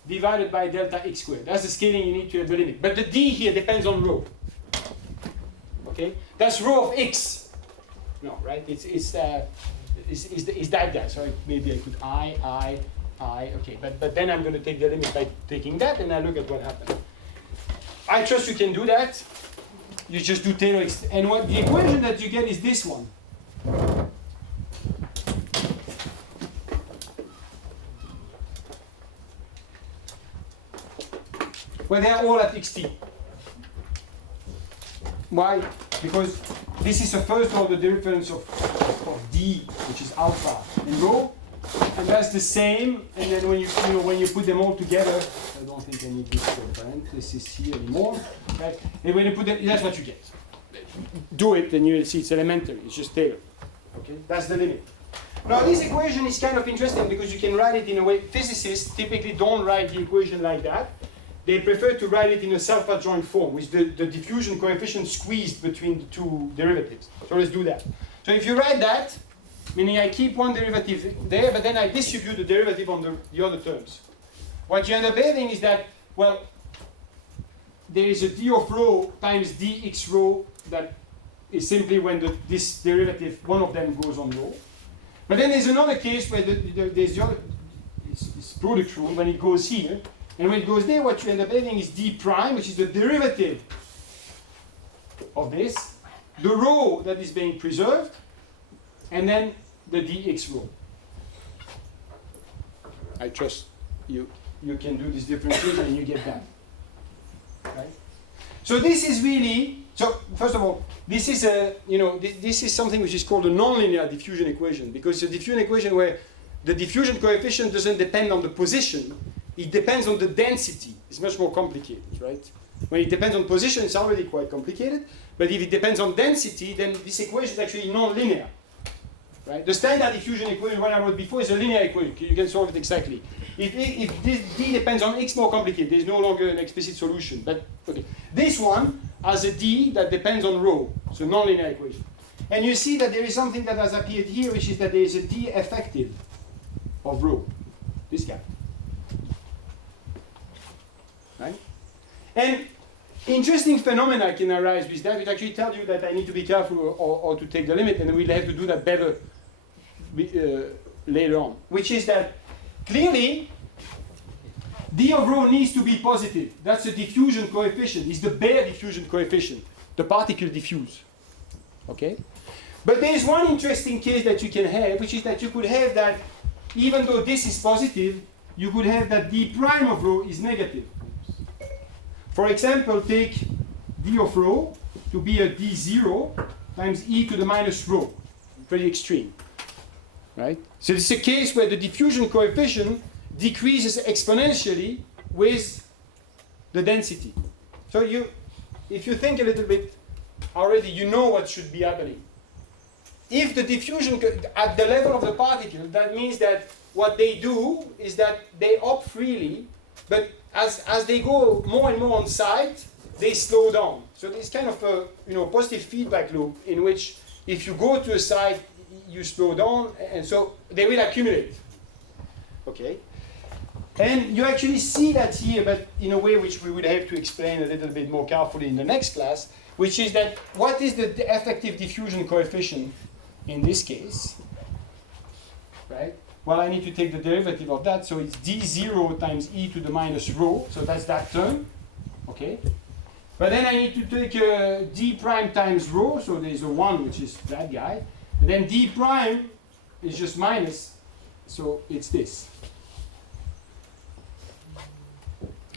divided by delta x squared. That's the scaling you need to have the limit. But the d here depends on rho. Okay? That's rho of x. No, right? It's that guy. So maybe I put I. Okay, but then I'm going to take the limit by taking that, and I look at what happened. I trust you can do that. You just do Taylor, and what the equation that you get is this one. Well, they're all at xt. Why? Because this is the first order difference of d, which is alpha and rho, and that's the same. And then when you put them all together, I don't think I need this parenthesis here anymore. Right? And when you put them, that's what you get. Do it, and you'll see it's elementary. It's just Taylor. Okay, that's the limit. Now this equation is kind of interesting because you can write it in a way. Physicists typically don't write the equation like that. They prefer to write it in a self-adjoint form with the diffusion coefficient squeezed between the two derivatives. So let's do that. So if you write that, meaning I keep one derivative there, but then I distribute the derivative on the other terms. What you end up having is that, well, there is a d of rho times dx rho that is simply when this derivative, one of them goes on rho. But then there's another case where there's the other, it's product rule when it goes here. And when it goes there, what you end up having is d prime, which is the derivative of this, the rho that is being preserved, and then the dx rho. I trust you. You can do these differences and you get that. Right? So this is really, so first of all, this is a, this is something which is called a nonlinear diffusion equation, because it's a diffusion equation where the diffusion coefficient doesn't depend on the position, it depends on the density. It's much more complicated, right? When it depends on position, it's already quite complicated, but if it depends on density, then this equation is actually nonlinear. Right? The standard diffusion equation, what I wrote before, is a linear equation. You can solve it exactly. If this d depends on x more complicated, there's no longer an explicit solution. But okay, this one has a d that depends on rho, so nonlinear equation. And you see that there is something that has appeared here, which is that there is a d effective of rho. This guy. Right? And interesting phenomena can arise with that, which actually tell you that I need to be careful or to take the limit, and we'll have to do that better later on. Which is that clearly d of rho needs to be positive. That's the diffusion coefficient. It's the bare diffusion coefficient. The particle diffuse. Okay? But there's one interesting case that you can have, which is that you could have that even though this is positive, you could have that d prime of rho is negative. For example, take d of rho to be a d0 times e to the minus rho. Pretty extreme. Right? So this is a case where the diffusion coefficient decreases exponentially with the density. So if you think a little bit already, you know what should be happening. If the diffusion at the level of the particle, that means that what they do is that they op freely, but as they go more and more on site, they slow down. So there's kind of a positive feedback loop in which if you go to a site, you slow down, and so they will accumulate. Okay? And you actually see that here, but in a way which we would have to explain a little bit more carefully in the next class, which is that what is the effective diffusion coefficient in this case? Right? Well, I need to take the derivative of that, so it's d0 times e to the minus rho, so that's that term. Okay? But then I need to take d prime times rho, so there's a 1, which is that guy. And then d prime is just minus, so it's this.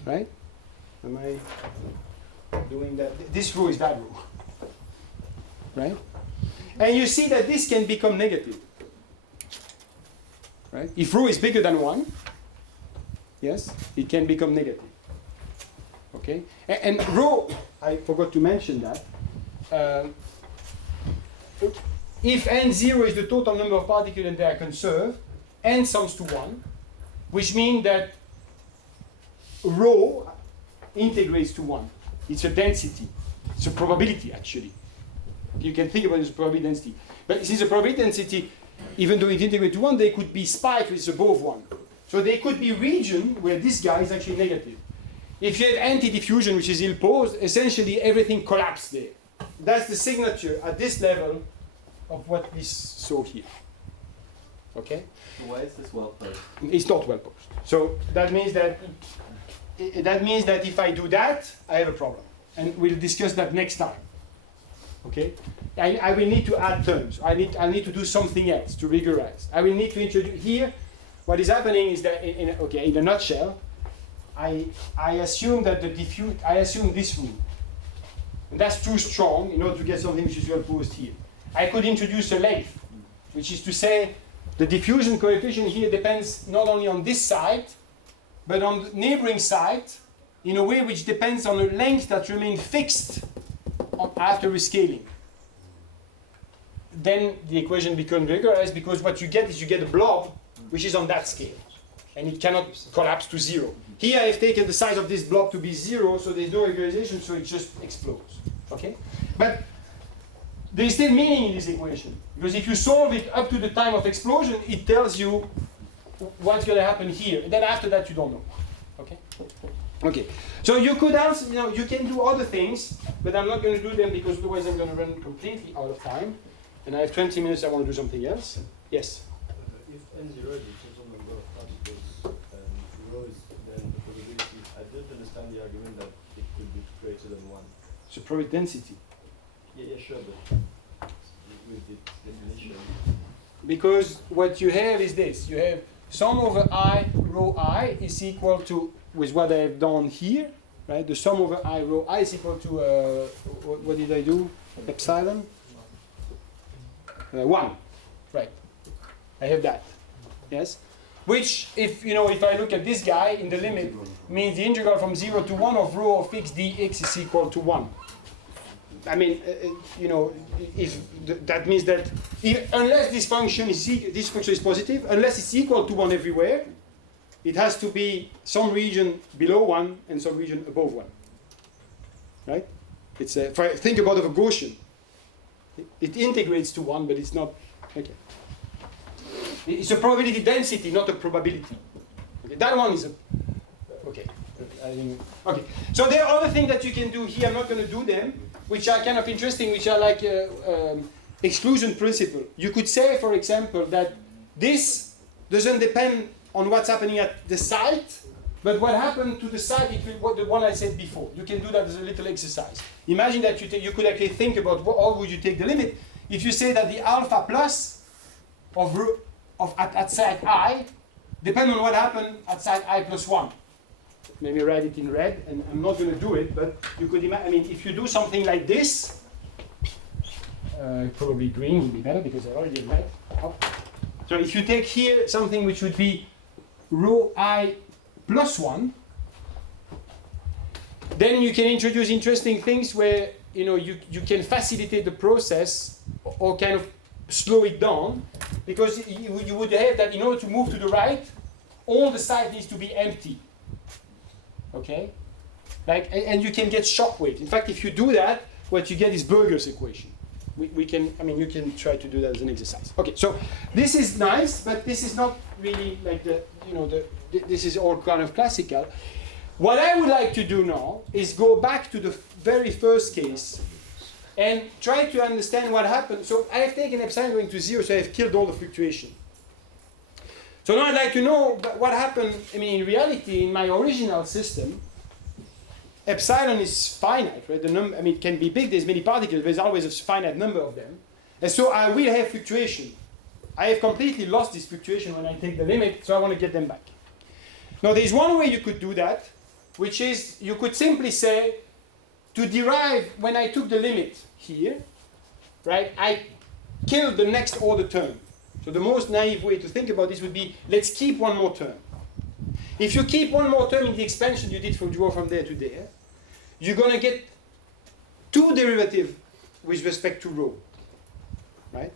Right? Am I doing that? This rho is that rho. Right? And you see that this can become negative. Right? If rho is bigger than 1, yes, it can become negative. Okay? And rho, I forgot to mention that. If n0 is the total number of particles and they are conserved, n sums to 1, which means that rho integrates to 1. It's a density. It's a probability, actually. You can think about it as a probability density. But since the probability density, even though it integrates to 1, they could be spiked with above 1. So there could be region where this guy is actually negative. If you have anti-diffusion, which is ill-posed, essentially everything collapses there. That's the signature at this level of what we saw here. Okay? Why is this well posed? It's not well posed. So that means that if I do that, I have a problem. And we'll discuss that next time. Okay? I will need to add terms. I need to do something else to rigorize. I will need to introduce here. What is happening is that in a nutshell, I assume that I assume this rule. And that's too strong in order to get something which is well posed here. I could introduce a length, which is to say the diffusion coefficient here depends not only on this side, but on the neighboring side in a way which depends on a length that remains fixed after rescaling. Then the equation becomes regularized because what you get is you get a blob which is on that scale. And it cannot collapse to 0. Here I've taken the size of this blob to be 0, so there's no regularization, so it just explodes. Okay? But there is still meaning in this equation. Because if you solve it up to the time of explosion, it tells you what's going to happen here. And then after that, you don't know. Okay? Okay. So you could also, you can do other things, but I'm not going to do them because otherwise I'm going to run completely out of time. And I have 20 minutes, I want to do something else. Yes? If n0 is the total number of particles and rho is then the probability, I don't understand the argument that it could be greater than 1. It's a probability density. Yeah, sure, but with its definition, because what you have is this. You have sum over I rho I is equal to, with what I have done here, right? The sum over I rho I is equal to, what did I do? Epsilon? 1, right? I have that, yes? Which, if I look at this guy in the limit, means the integral from 0 to 1 of rho of x dx is equal to 1. I mean, that means that unless this function is positive, unless it's equal to 1 everywhere, it has to be some region below 1 and some region above 1. Right? It's think about a Gaussian. It integrates to 1, but it's not. Okay. It's a probability density, not a probability. Okay. That one is a. Okay. Okay. So there are other things that you can do here. I'm not going to do them, which are kind of interesting, which are like exclusion principle. You could say, for example, that this doesn't depend on what's happening at the site, but what happened to the site, the one I said before. You can do that as a little exercise. Imagine that you could actually think about how would you take the limit if you say that the alpha plus at site I depend on what happened at site I plus 1. Maybe write it in red, and I'm not going to do it, but you could imagine, if you do something like this, probably green would be better because I already have red. Oh. So if you take here something which would be rho I plus 1, then you can introduce interesting things where you can facilitate the process or kind of slow it down, because you would have that in order to move to the right, all the site needs to be empty. Okay, and you can get shock wave. In fact, if you do that, what you get is Berger's equation. You can try to do that as an exercise. Okay, so this is nice, but this is not really like this is all kind of classical. What I would like to do now is go back to the very first case and try to understand what happened. So I have taken epsilon going to 0, so I have killed all the fluctuation. So now I'd like to know what happened. In reality, in my original system, epsilon is finite, right? The number, it can be big. There's many particles. There's always a finite number of them, and so I will have fluctuation. I have completely lost this fluctuation when I take the limit, so I want to get them back. Now, there's one way you could do that, which is you could simply say, to derive when I took the limit here, right? I killed the next order term. So the most naive way to think about this would be, let's keep one more term. If you keep one more term in the expansion you did for draw from there to there, you're going to get two derivatives with respect to rho, right?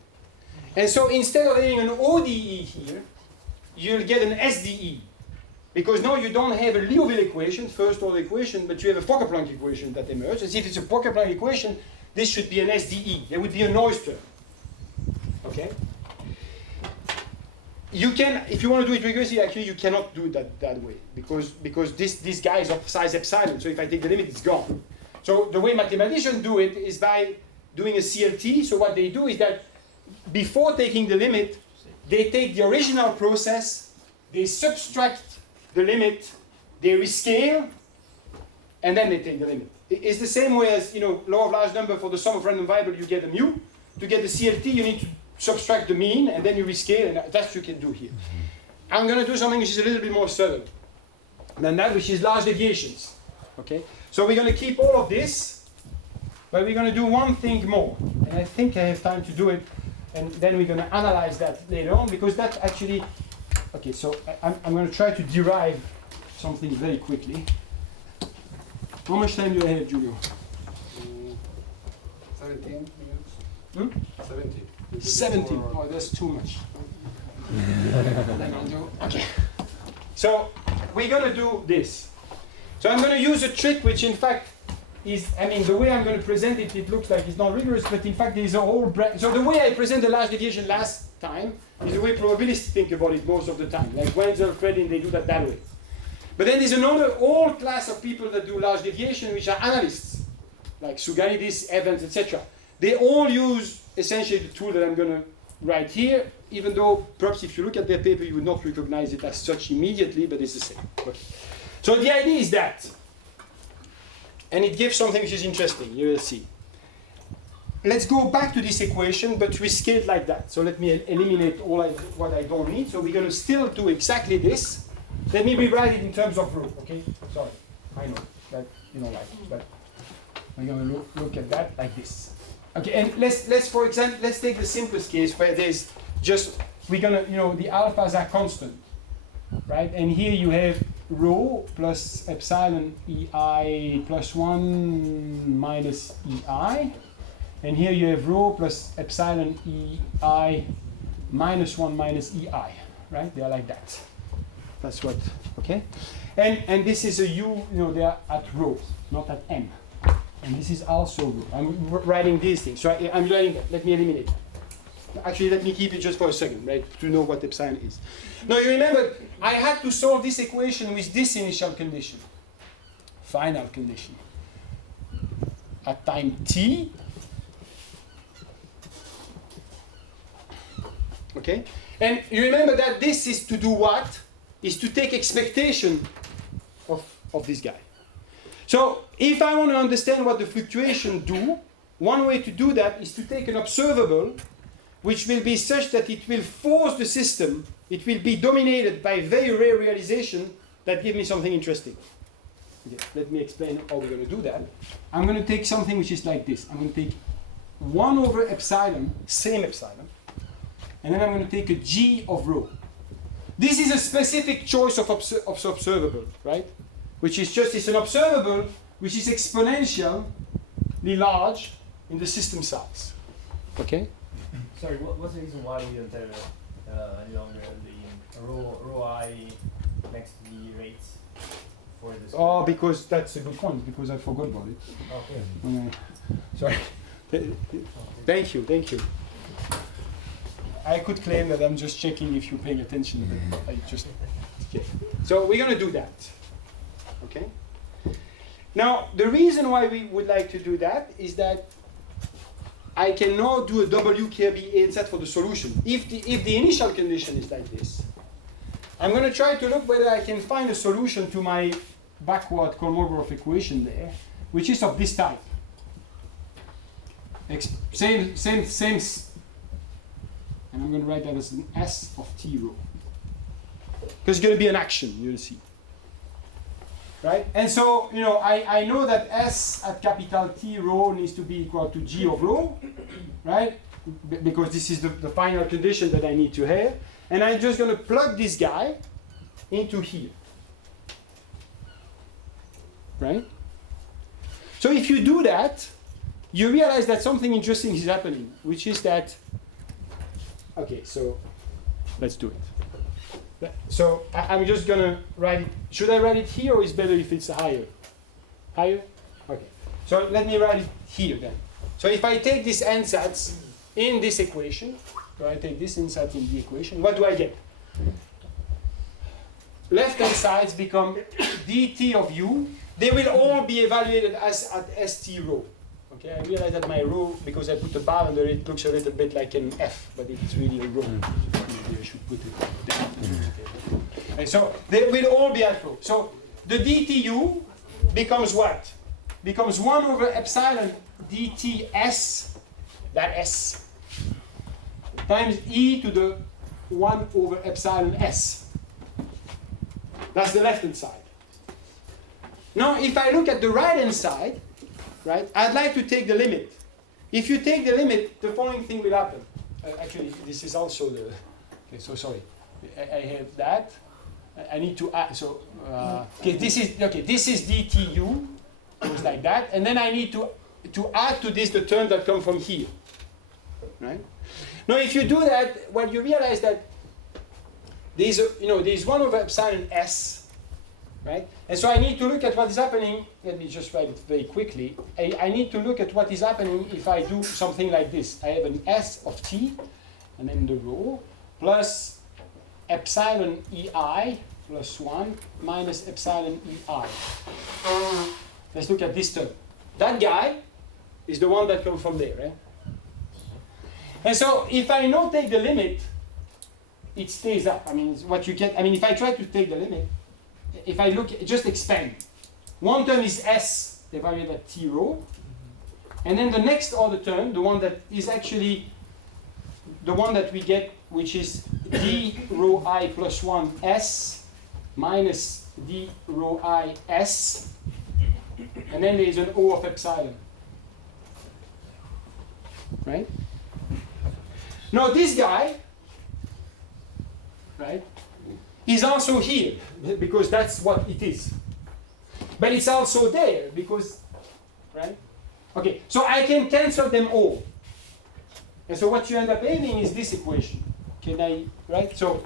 And so instead of having an ODE here, you'll get an SDE. Because now you don't have a Liouville equation, first order equation, but you have a Fokker-Planck equation that emerges. If it's a Fokker-Planck equation, this should be an SDE. There would be a noise term. Okay? You can, if you want to do it recursively, actually you cannot do it that way, because this guy is of size epsilon, so if I take the limit, it's gone. So the way mathematicians do it is by doing a CLT. So what they do is that before taking the limit, they take the original process, they subtract the limit, they rescale, and then they take the limit. It's the same way as, law of large number for the sum of random variables, you get a mu. To get the CLT, you need to subtract the mean, and then you rescale, and that's what you can do here. I'm going to do something which is a little bit more subtle than that, which is large deviations. Okay? So we're going to keep all of this, but we're going to do one thing more. And I think I have time to do it, and then we're going to analyze that later on, because that actually... Okay, so I'm going to try to derive something very quickly. How much time do I have, Giulio? 17 minutes. Hmm? 17. 17. Oh, that's too much. Then I'll do. Okay. So we're going to do this. So I'm going to use a trick which, in fact, is, the way I'm going to present it, it looks like it's not rigorous, but in fact, there's a whole so the way I present the large deviation last time is the way probabilists think about it most of the time. Like Wenzel, Fredin, they do that way. But then there's another whole class of people that do large deviation, which are analysts, like Suganidis, Evans, etc. They all use essentially the tool that I'm going to write here, even though perhaps if you look at their paper, you would not recognize it as such immediately, but it's the same. Okay. So the idea is that, and it gives something which is interesting, you will see. let's go back to this equation, but rescale it like that. So let me eliminate what I don't need. So we're going to still do exactly this. Let me rewrite it in terms of rho, okay? Sorry, I know that you don't like it, but we're going to look at that like this. Okay, and let's for example, let's take the simplest case where there's just, we're going to, the alphas are constant, right? And here you have rho plus epsilon EI plus 1 minus EI. And here you have rho plus epsilon EI minus 1 minus EI, right? They are like that. That's what, okay? And this is a U, they are at rho, not at M. And this is also rho. I'm writing these things. So I'm writing that. Let me eliminate that. Actually, let me keep it just for a second, right? To know what epsilon is. Now, you remember, I had to solve this equation with this initial condition. Final condition. At time t. Okay? And you remember that this is to do what? Is to take expectation of this guy. So if I want to understand what the fluctuation do, one way to do that is to take an observable which will be such that it will force the system, it will be dominated by very rare realization that give me something interesting. Okay, let me explain how we're going to do that. I'm going to take something which is like this. I'm going to take 1 over epsilon, same epsilon, and then I'm going to take a g of rho. This is a specific choice of observable, right? Which is just, it's an observable which is exponentially large in the system size. Okay? Sorry, what's the reason why we don't have any longer the rho I next to the rates for this? Oh, because that's a good point, because I forgot about it. Okay. Sorry. Thank you. I could claim that I'm just checking if you're paying attention, but I just, okay. So we're going to do that. Okay? Now, the reason why we would like to do that is that I can now do a WKB ansatz for the solution. If the initial condition is like this, I'm going to try to look whether I can find a solution to my backward Kolmogorov equation there, which is of this type. Same, and I'm going to write that as an S of T rho. Because it's going to be an action, you'll see. Right? And so, I know that S at capital T rho needs to be equal to G of rho, right? Because this is the final condition that I need to have. And I'm just going to plug this guy into here. Right? So if you do that, you realize that something interesting is happening, which is that, okay, so let's do it. So I'm just going to write it. Should I write it here, or is it better if it's higher? Higher? Okay. So let me write it here then. So if I take this ansatz in this equation, so I take this ansatz in the equation, what do I get? Left-hand sides become dt of u. They will all be evaluated as at st rho. Okay, I realize that my rho, because I put a bar under it, looks a little bit like an F, but it's really a rho. Maybe I should put it there. Okay, so they will all be at rho. So the dtu becomes what? Becomes 1 over epsilon dts, that s, times e to the 1 over epsilon s. That's the left-hand side. Now, if I look at the right-hand side, right, I'd like to take the limit. If you take the limit, the following thing will happen. Actually, this is also the. Okay, so sorry. I have that. I need to add. So okay, this is dtu. Goes like that, and then I need to add to this the term that come from here. Right. Now, if you do that, well, you realize that there's 1 over epsilon s. Right? And so I need to look at what is happening. Let me just write it very quickly. I need to look at what is happening if I do something like this. I have an S of t, and then the rho, plus epsilon EI plus 1 minus epsilon EI. Let's look at this term. That guy is the one that comes from there. Right? And so if I now take the limit, it stays up. I mean, what you get. I mean, if I try to take the limit, if I look, just expand. One term is S, evaluated at T rho. And then the next order term, the one that is actually the one that we get, which is d rho I plus 1 s minus d rho I s, and then there is an O of epsilon. Right? Now this guy, right, is also here, because that's what it is. But it's also there, because, right? Okay, so I can cancel them all. And so what you end up having is this equation. Can I, right? So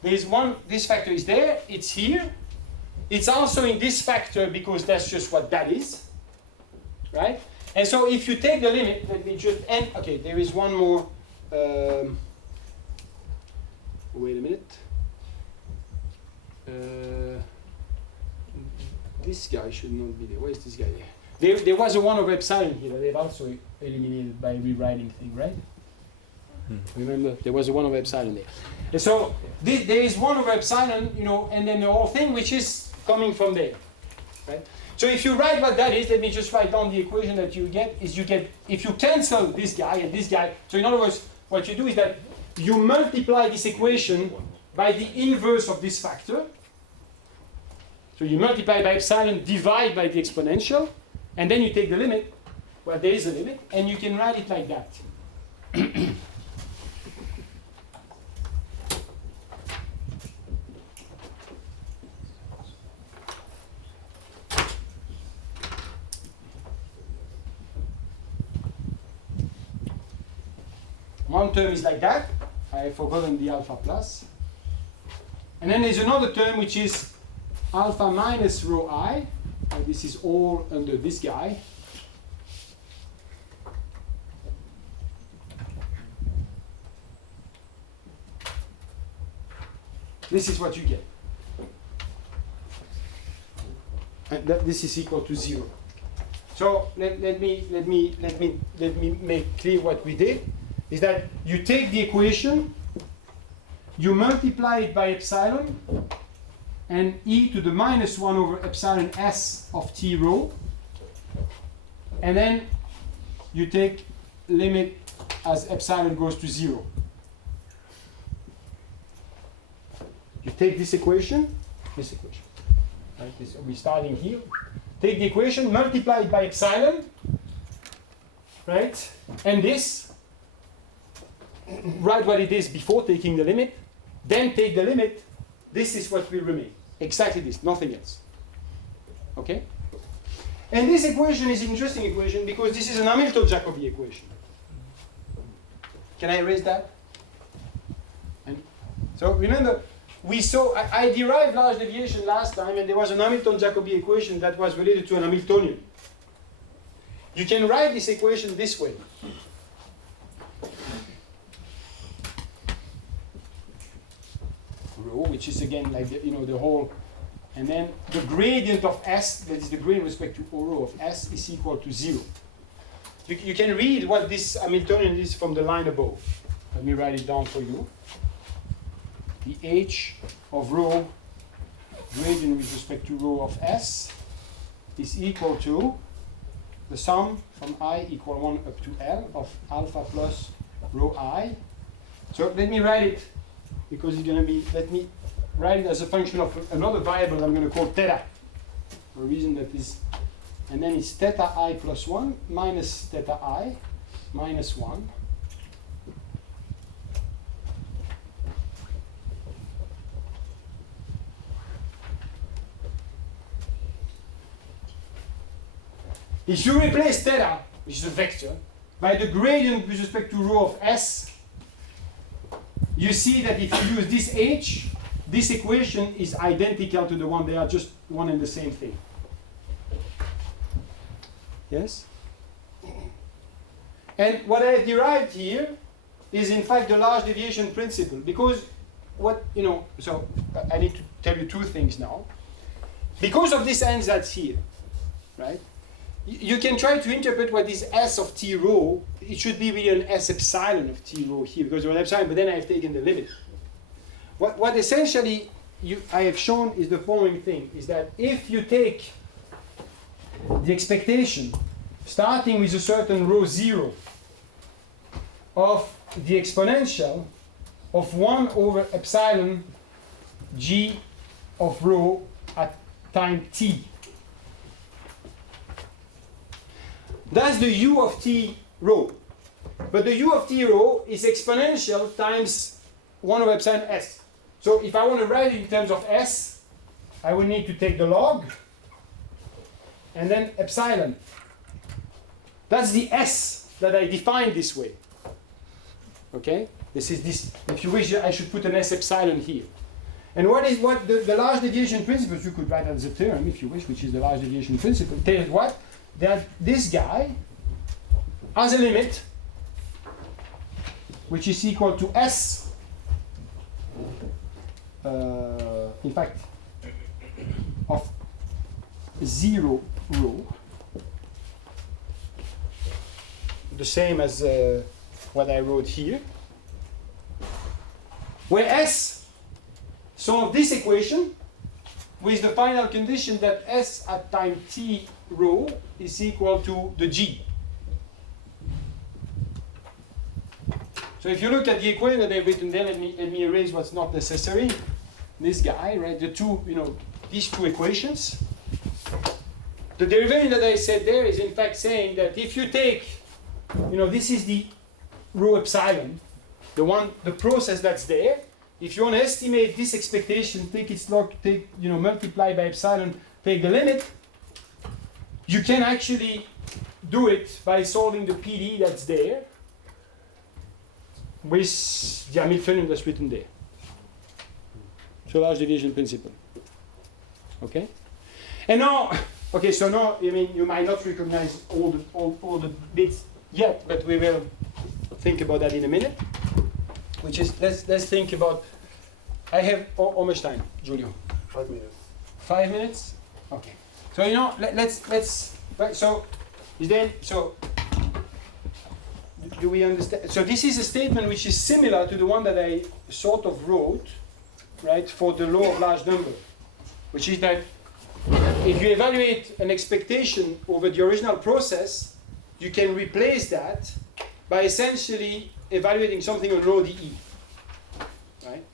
there's one, this factor is there, it's here. It's also in this factor because that's just what that is, right? And so if you take the limit, let me just end, okay, there is one more, wait a minute. This guy should not be there. Where is this guy there? There was a 1 over epsilon here that they've also eliminated by rewriting thing, right? Remember, there was a 1 over epsilon there. And so there is 1 over epsilon, you know, and then the whole thing which is coming from there, right? So if you write what that is, let me just write down the equation that you get, is you get, if you cancel this guy and this guy, so in other words, what you do is that you multiply this equation by the inverse of this factor. So you multiply by epsilon, divide by the exponential, and then you take the limit, well, there is a limit, and you can write it like that. One term is like that. I have forgotten the alpha plus. And then there's another term which is alpha minus rho I. And this is all under this guy. This is what you get. And that this is equal to 0. So let me make clear what we did. Is that you take the equation, you multiply it by epsilon, and e to the minus 1 over epsilon s of t rho, and then you take limit as epsilon goes to 0. You take this equation, right? We're starting here. Take the equation, multiply it by epsilon, right? And this, write what it is before taking the limit, then take the limit. This is what will remain. Exactly this, nothing else. Okay? And this equation is an interesting equation because this is an Hamilton-Jacobi equation. Can I erase that? And so remember, we saw, I derived large deviation last time, and there was an Hamilton-Jacobi equation that was related to an Hamiltonian. You can write this equation this way. Rho, which is again like the, the whole, and then the gradient of s, that is the gradient with respect to rho of s, is equal to 0. You can read what this Hamiltonian is from the line above. Let me write it down for you. The h of rho gradient with respect to rho of s is equal to the sum from I equal 1 up to L of alpha plus rho I. So let me write it, because it's going to be, let me write it as a function of another variable I'm going to call theta, for a reason that is, and then it's theta I plus 1 minus theta I minus 1. If you replace theta, which is a vector, by the gradient with respect to rho of s, you see that if you use this h, this equation is identical to the one. They are just one and the same thing. Yes? And what I have derived here is in fact the large deviation principle, because what, so I need to tell you two things now. Because of this ansatz here, right? You can try to interpret what is s of t rho. It should be really an s epsilon of t rho here, because of an epsilon, but then I have taken the limit. What essentially I have shown is the following thing, is that if you take the expectation starting with a certain rho 0 of the exponential of 1 over epsilon g of rho at time t. That's the u of t rho. But the u of t rho is exponential times 1 over epsilon s. So if I want to write it in terms of s, I will need to take the log and then epsilon. That's the s that I defined this way. Okay? This is this. If you wish, I should put an s epsilon here. And what the large deviation principle, you could write as a term if you wish, which is the large deviation principle, tells what? That this guy has a limit which is equal to s, in fact, of 0 rho, the same as what I wrote here, where s solve this equation with the final condition that s at time t rho is equal to the g. So if you look at the equation that I've written there, let me erase what's not necessary. This guy, right? The two, these two equations. The derivative that I said there is in fact saying that if you take, this is the rho epsilon, the process that's there. If you want to estimate this expectation, take its log, multiply by epsilon, take the limit. You can actually do it by solving the PD that's there with the Hamiltonian that's written there. So large deviation principle. Okay? And now, so now, you might not recognize all the bits yet, but we will think about that in a minute. Which is, let's think about, I have, how much time, Giulio? 5 minutes. 5 minutes? Okay. So, let's, right, so do we understand? So this is a statement which is similar to the one that I sort of wrote, right, for the law of large number, which is that if you evaluate an expectation over the original process, you can replace that by essentially evaluating something on rho dE, right?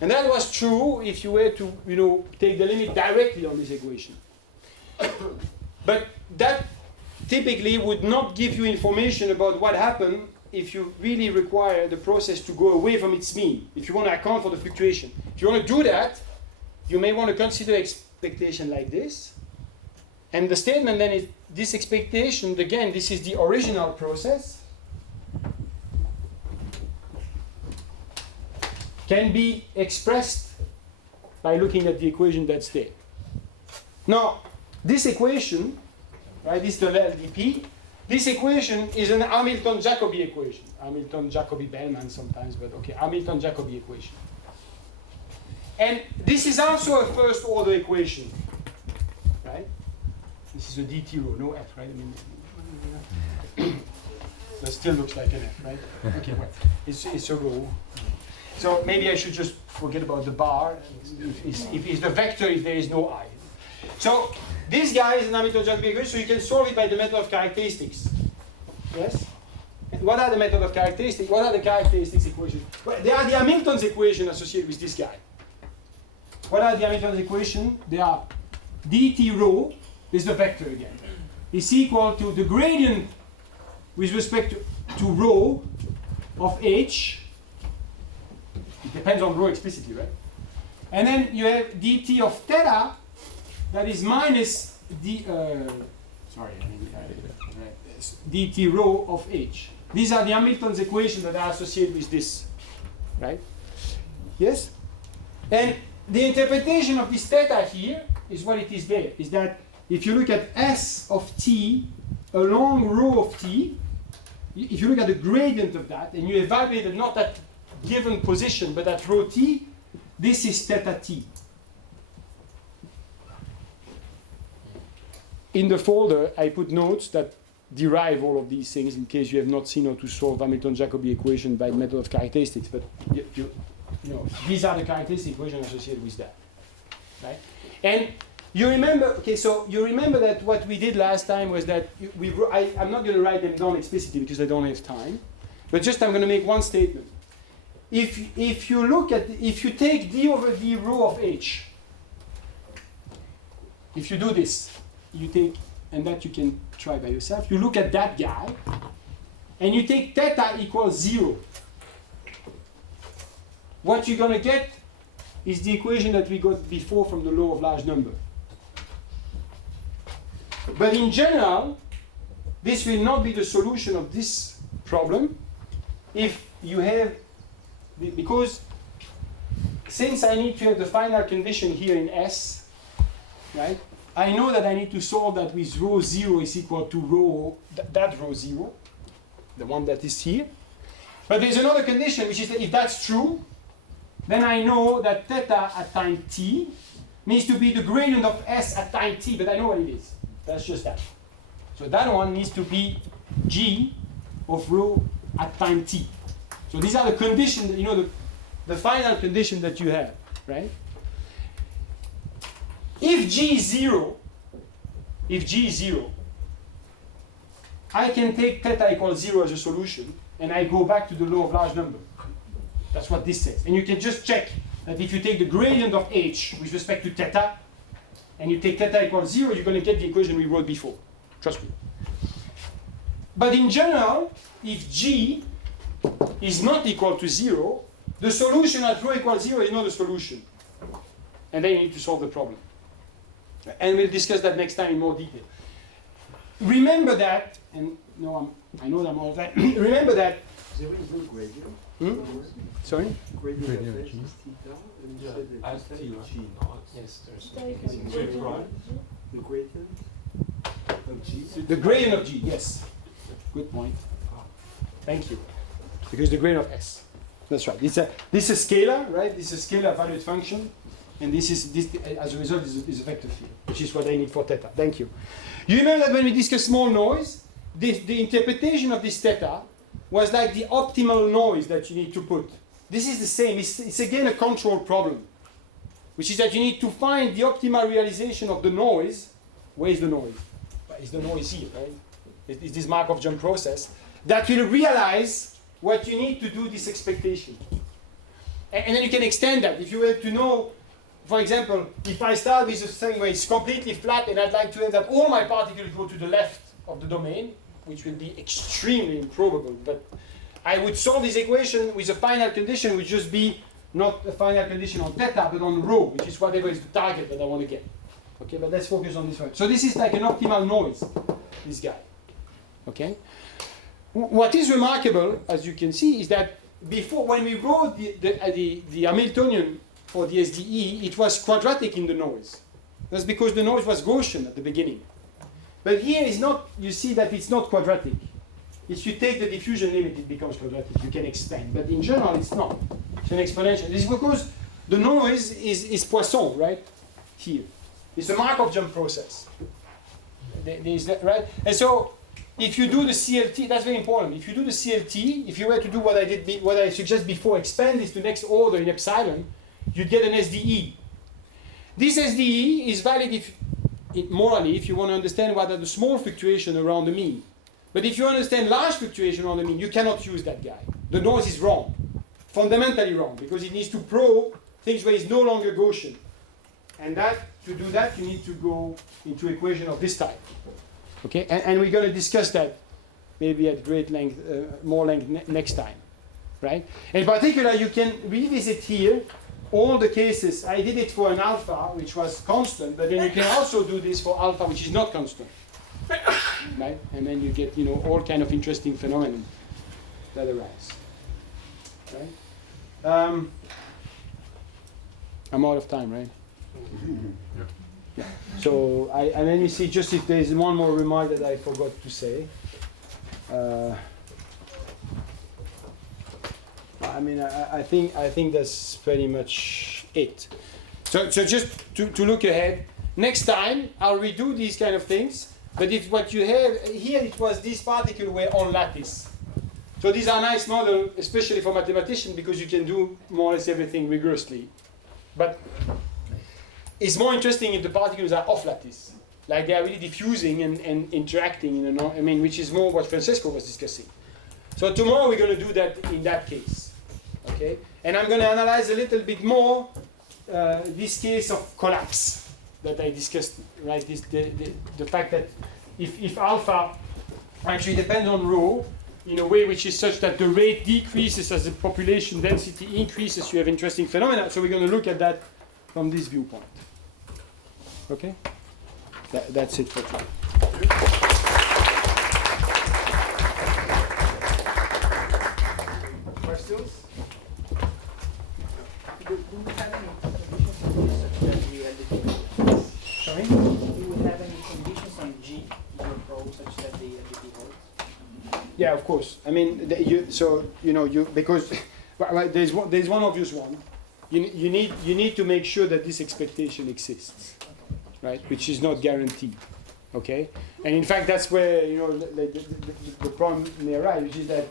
And that was true if you were to, take the limit directly on this equation. But that typically would not give you information about what happened if you really require the process to go away from its mean, if you want to account for the fluctuation. If you want to do that, you may want to consider expectation like this. And the statement then is this expectation, again, this is the original process, can be expressed by looking at the equation that's there. Now, this equation, right, this is the LDP, this equation is an Hamilton-Jacobi equation. Hamilton-Jacobi-Bellman sometimes, but okay, Hamilton-Jacobi equation. And this is also a first order equation, right? This is a dt rho, no f, right? That still looks like an f, right? Okay, well, it's a rho. So maybe I should just forget about the bar. If it's the vector, if there is no I. So this guy is an Hamilton-Jacobi equation, so you can solve it by the method of characteristics. Yes? And what are the method of characteristics? What are the characteristics equations? Well, they are the Hamilton's equation associated with this guy. What are the Hamilton's equation? They are dt rho, is the vector again, is equal to the gradient with respect to rho of h. It depends on rho explicitly, right? And then you have dt of theta that is minus dt rho of h. These are the Hamilton's equations that are associated with this, right? Yes? And the interpretation of this theta here is what it is there, is that if you look at s of t along rho of t, if you look at the gradient of that, and you evaluate it not at given position, but at rho t, this is theta t. In the folder, I put notes that derive all of these things in case you have not seen how to solve Hamilton-Jacobi equation by the method of characteristics. But these are the characteristic equations associated with that, right? And You remember, okay, so you remember that what we did last time was that I'm not going to write them down explicitly because I don't have time, but just I'm going to make one statement. If you look at, if you take d over d rho of h, if you do this, you take, and that you can try by yourself, you look at that guy, and you take theta equals 0. What you're going to get is the equation that we got before from the law of large number. But in general, this will not be the solution of this problem if you have, because since I need to have the final condition here in S, right? I know that I need to solve that with rho 0 is equal to rho, that rho 0, the one that is here. But there's another condition, which is that if that's true, then I know that theta at time t needs to be the gradient of S at time t, but I know what it is. That's just that. So that one needs to be g of rho at time t. So these are the conditions, you know, the final condition that you have, right? If g is 0, I can take theta equals 0 as a solution, and I go back to the law of large number. That's what this says. And you can just check that if you take the gradient of h with respect to theta, and you take theta equals 0, you're going to get the equation we wrote before. Trust me. But in general, if g is not equal to 0, the solution at rho equals 0 is not a solution. And then you need to solve the problem. And we'll discuss that next time in more detail. Remember that, and no, I know that all the time. Remember that. There is no gradient. Sorry? Gradient of h is theta, and you said that At you t, said g. Yes, there's Theta equals right. The gradient of g. The gradient of g, yes. Good point. Thank you. Because the gradient of s. That's right. This is a scalar, right? This is a scalar valued function. And this, as a result, is a vector field, which is what I need for theta. Thank you. You remember that when we discussed small noise, the interpretation of this theta was like the optimal noise that you need to put. This is the same. It's again a control problem, which is that you need to find the optimal realization of the noise. Where is the noise? Is the noise here, right? It's this Markov process that will realize what you need to do this expectation. And then you can extend that. If you were to know, for example, if I start with a thing where it's completely flat and I'd like to have that all my particles go to the left of the domain, which will be extremely improbable, but I would solve this equation with a final condition, which would just be not a final condition on theta, but on rho, which is whatever is the target that I want to get. Okay, but let's focus on this one. So this is like an optimal noise, this guy. Okay? What is remarkable, as you can see, is that before, when we wrote the Hamiltonian for the SDE, it was quadratic in the noise. That's because the noise was Gaussian at the beginning. But here is not, you see that it's not quadratic. If you take the diffusion limit, it becomes quadratic. You can expand. But in general, it's not. It's an exponential. This is because the noise is Poisson, right? Here. It's a Markov process. Right? And so, if you do the CLT, that's very important. If you do the CLT, if you were to do what I suggested before, expand this to next order in epsilon, you'd get an SDE. This SDE is valid morally if you want to understand what are the small fluctuations around the mean. But if you understand large fluctuation around the mean, you cannot use that guy. The noise is wrong, fundamentally wrong, because it needs to probe things where it's no longer Gaussian. And to do that, you need to go into equation of this type. Okay, and we're going to discuss that maybe at great length, more length next time, right? In particular, you can revisit here all the cases. I did it for an alpha, which was constant, but then you can also do this for alpha, which is not constant, right? And then you get, all kind of interesting phenomena that arise, right? I'm out of time, right? Yeah. So, and then you see just if there is one more remark that I forgot to say. I think that's pretty much it. So just to look ahead, next time I'll redo these kind of things. But if what you have here, it was these particles were on lattice. So these are nice models, especially for mathematicians, because you can do more or less everything rigorously. But is more interesting if the particles are off lattice, like they are really diffusing and interacting in a which is more what Francesco was discussing. So tomorrow we're going to do that in that case, okay? And I'm going to analyze a little bit more this case of collapse that I discussed, right? The fact that if alpha actually depends on rho in a way which is such that the rate decreases as the population density increases, you have interesting phenomena. So we're going to look at that from this viewpoint. Okay? That's it for today. Questions? Do we have any conditions such that we LDP? Sorry? Do we have any conditions on G in your probe such that the LDP holds? Yeah, of course. I mean, because well, there's one obvious one. You need to make sure that this expectation exists, right? Which is not guaranteed. Okay. And in fact, that's where the problem may arise, which is that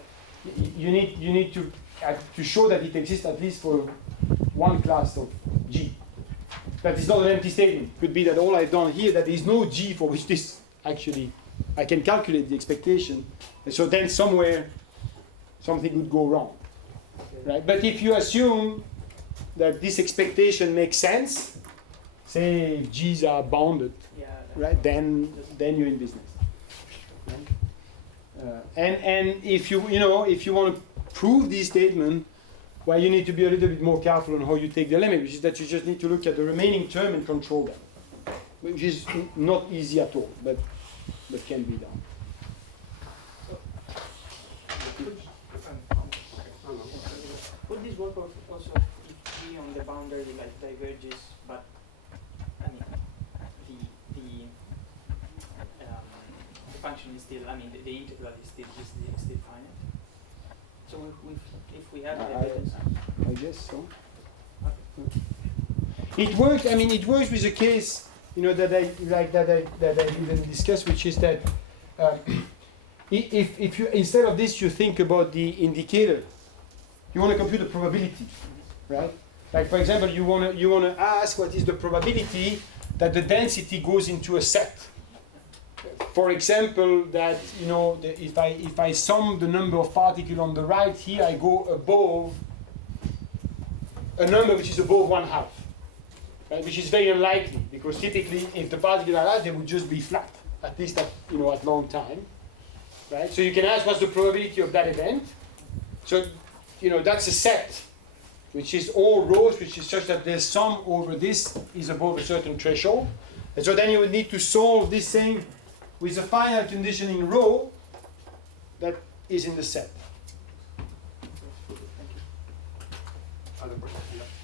you need to show that it exists at least for one class of G. That is not an empty statement. It could be that all I've done here, that there is no G for which this actually, I can calculate the expectation. And so then somewhere, something would go wrong. Right? But if you assume that this expectation makes sense, say if G's are bounded, right? Then you're in business. Right? And if you want to prove this statement, well, you need to be a little bit more careful on how you take the limit, which is that you just need to look at the remaining term and control them, which is not easy at all, but can be done. Would this work also if G on the boundary like diverges, but I mean the function is still, the integral is still finite. So if we have the evidence, I guess so. It works. I mean, it works with a case, that I didn't discuss, which is that if you instead of this you think about the indicator, you want to compute the probability, right? Like for example, you want to ask what is the probability that the density goes into a set. For example, that if I sum the number of particles on the right here, I go above a number which is above 1/2, right? Which is very unlikely because typically, if the particles are large, they would just be flat, at least at long time, right? So you can ask what's the probability of that event. So that's a set, which is all rows, which is such that the sum over this is above a certain threshold, and so then you would need to solve this thing with a finite conditioning row that is in the set.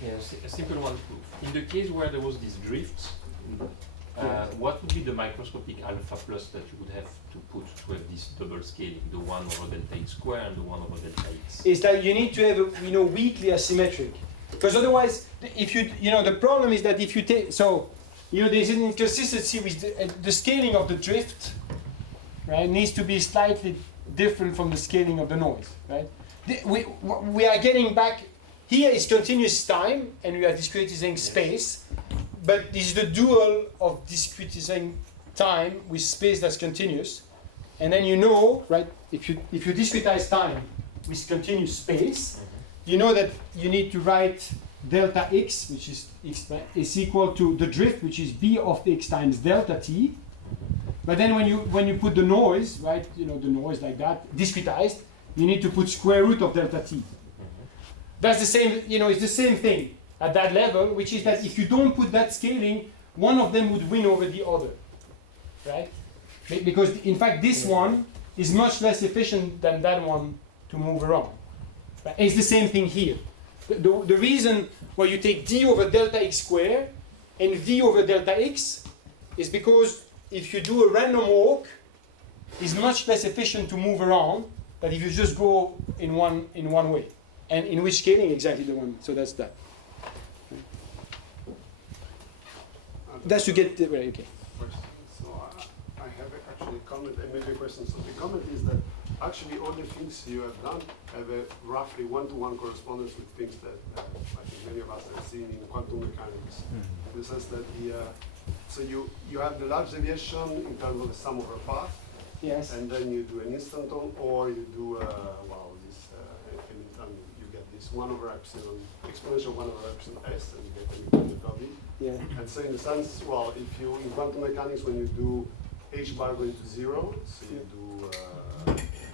Yeah, a simple one. In the case where there was this drift, what would be the microscopic alpha plus that you would have to put to have this double scaling, the 1 over delta x square and the 1 over delta x? Is that you need to have a weakly asymmetric, because otherwise, if the problem is that if you take there's an inconsistency with the scaling of the drift, right? Needs to be slightly different from the scaling of the noise, right? We are getting back. Here is continuous time, and we are discretizing space, but this is the dual of discretizing time with space that's continuous, and then right? If you discretize time with continuous space, you know that you need to write delta x, which is equal to the drift, which is b of x times delta t. But then when you put the noise, right? The noise like that discretized, you need to put square root of delta t. That's the same. It's the same thing at that level, which is that if you don't put that scaling, one of them would win over the other, right? Because in fact this one is much less efficient than that one to move around. Right? It's the same thing here. The reason why you take d over delta x squared and v over delta x is because if you do a random walk, it's much less efficient to move around than if you just go in one way. And in which scaling exactly the one? So that's that. That's to get the okay. So I have actually a comment and maybe a question. So the comment is that actually all the things you have done have a roughly one-to-one correspondence with things that I think many of us have seen in quantum mechanics. In the sense that so you have the large deviation in terms of the sum over path. Yes. And then you do an instanton, or you do you get this 1 over epsilon, exponential 1 over epsilon s, and you get an independent of it. Yeah. And so in the sense, well, if you, in quantum mechanics, when you do h bar going to 0, so you do,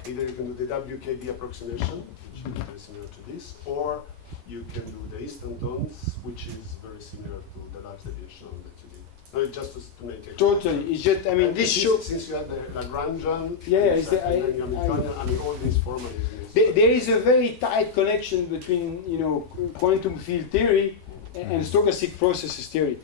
either you can do the WKB approximation, which is very similar to this, or you can do the instantons, which is very similar to the large deviation that you did. No, just to make it. Totally. It's just, I mean, this shows. Since you had the Lagrangian, all these formalisms. There is a very tight connection between, quantum field theory and stochastic processes theory.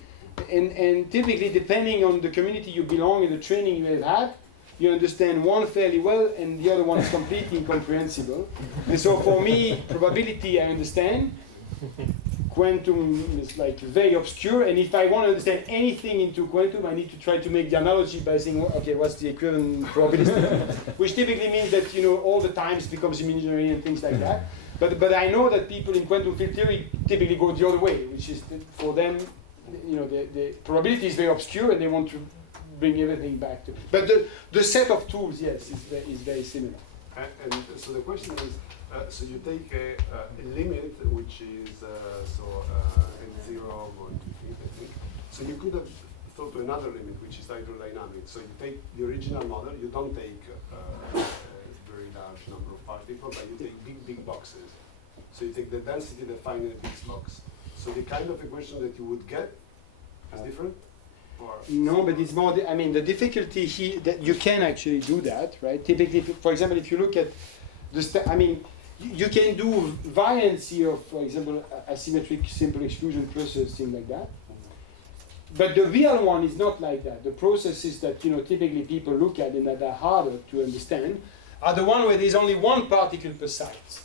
And typically, depending on the community you belong and the training you have had, you understand one fairly well and the other one is completely incomprehensible. And so for me, probability I understand. Quantum is like very obscure, and if I want to understand anything into quantum, I need to try to make the analogy by saying, okay, what's the equivalent probability? Which typically means that all the times becomes imaginary and things like that. But I know that people in quantum field theory typically go the other way, which is that for them, the probability is very obscure, and they want to bring everything back to. But the set of tools, yes, is very similar. And so the question is, so you take a limit, which is n0 going to infinity, I think. So you could have thought to another limit, which is hydrodynamic. So you take the original model, you don't take a very large number of particles, but you take big boxes. So you take the density defined in a Higgs box. So the kind of equation that you would get is different? Or no, but it's more, the difficulty here, that you can actually do that, right? Typically, for example, if you look at you can do variancy of, for example, asymmetric simple exclusion process, things like that. But the real one is not like that. The processes that typically people look at and that are harder to understand are the one where there's only one particle per site,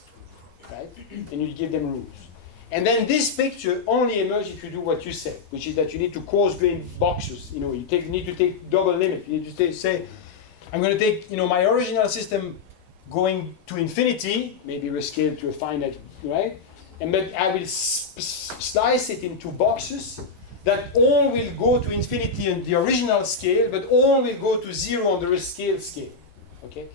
right? And you give them rules. And then this picture only emerges if you do what you say, which is that you need to coarse-grain boxes. You need to take double limit. You need to say, I'm going to take my original system going to infinity, maybe rescale to a finite, right? And but I will slice it into boxes that all will go to infinity on the original scale, but all will go to 0 on the rescale scale. Okay?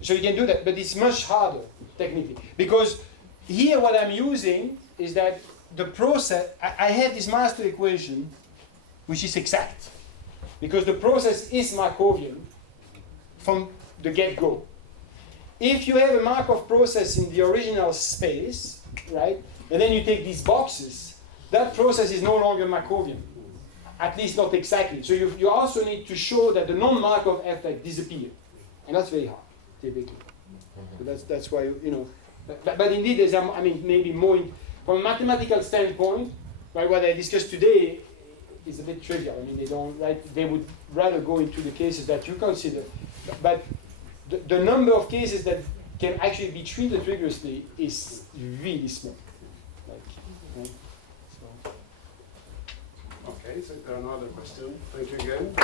So you can do that, but it's much harder technically, because here what I'm using is that the process, I have this master equation which is exact, because the process is Markovian from the get-go. If you have a Markov process in the original space, right, and then you take these boxes, that process is no longer Markovian, at least not exactly. So you also need to show that the non-Markov effect disappears, and that's very hard, typically. So that's why, but indeed, there's, maybe more, from a mathematical standpoint, right, what I discussed today is a bit trivial. They don't, right, they would rather go into the cases that you consider, but the number of cases that can actually be treated rigorously is really small. Right? So. Okay, so there are no other questions. Thank you again.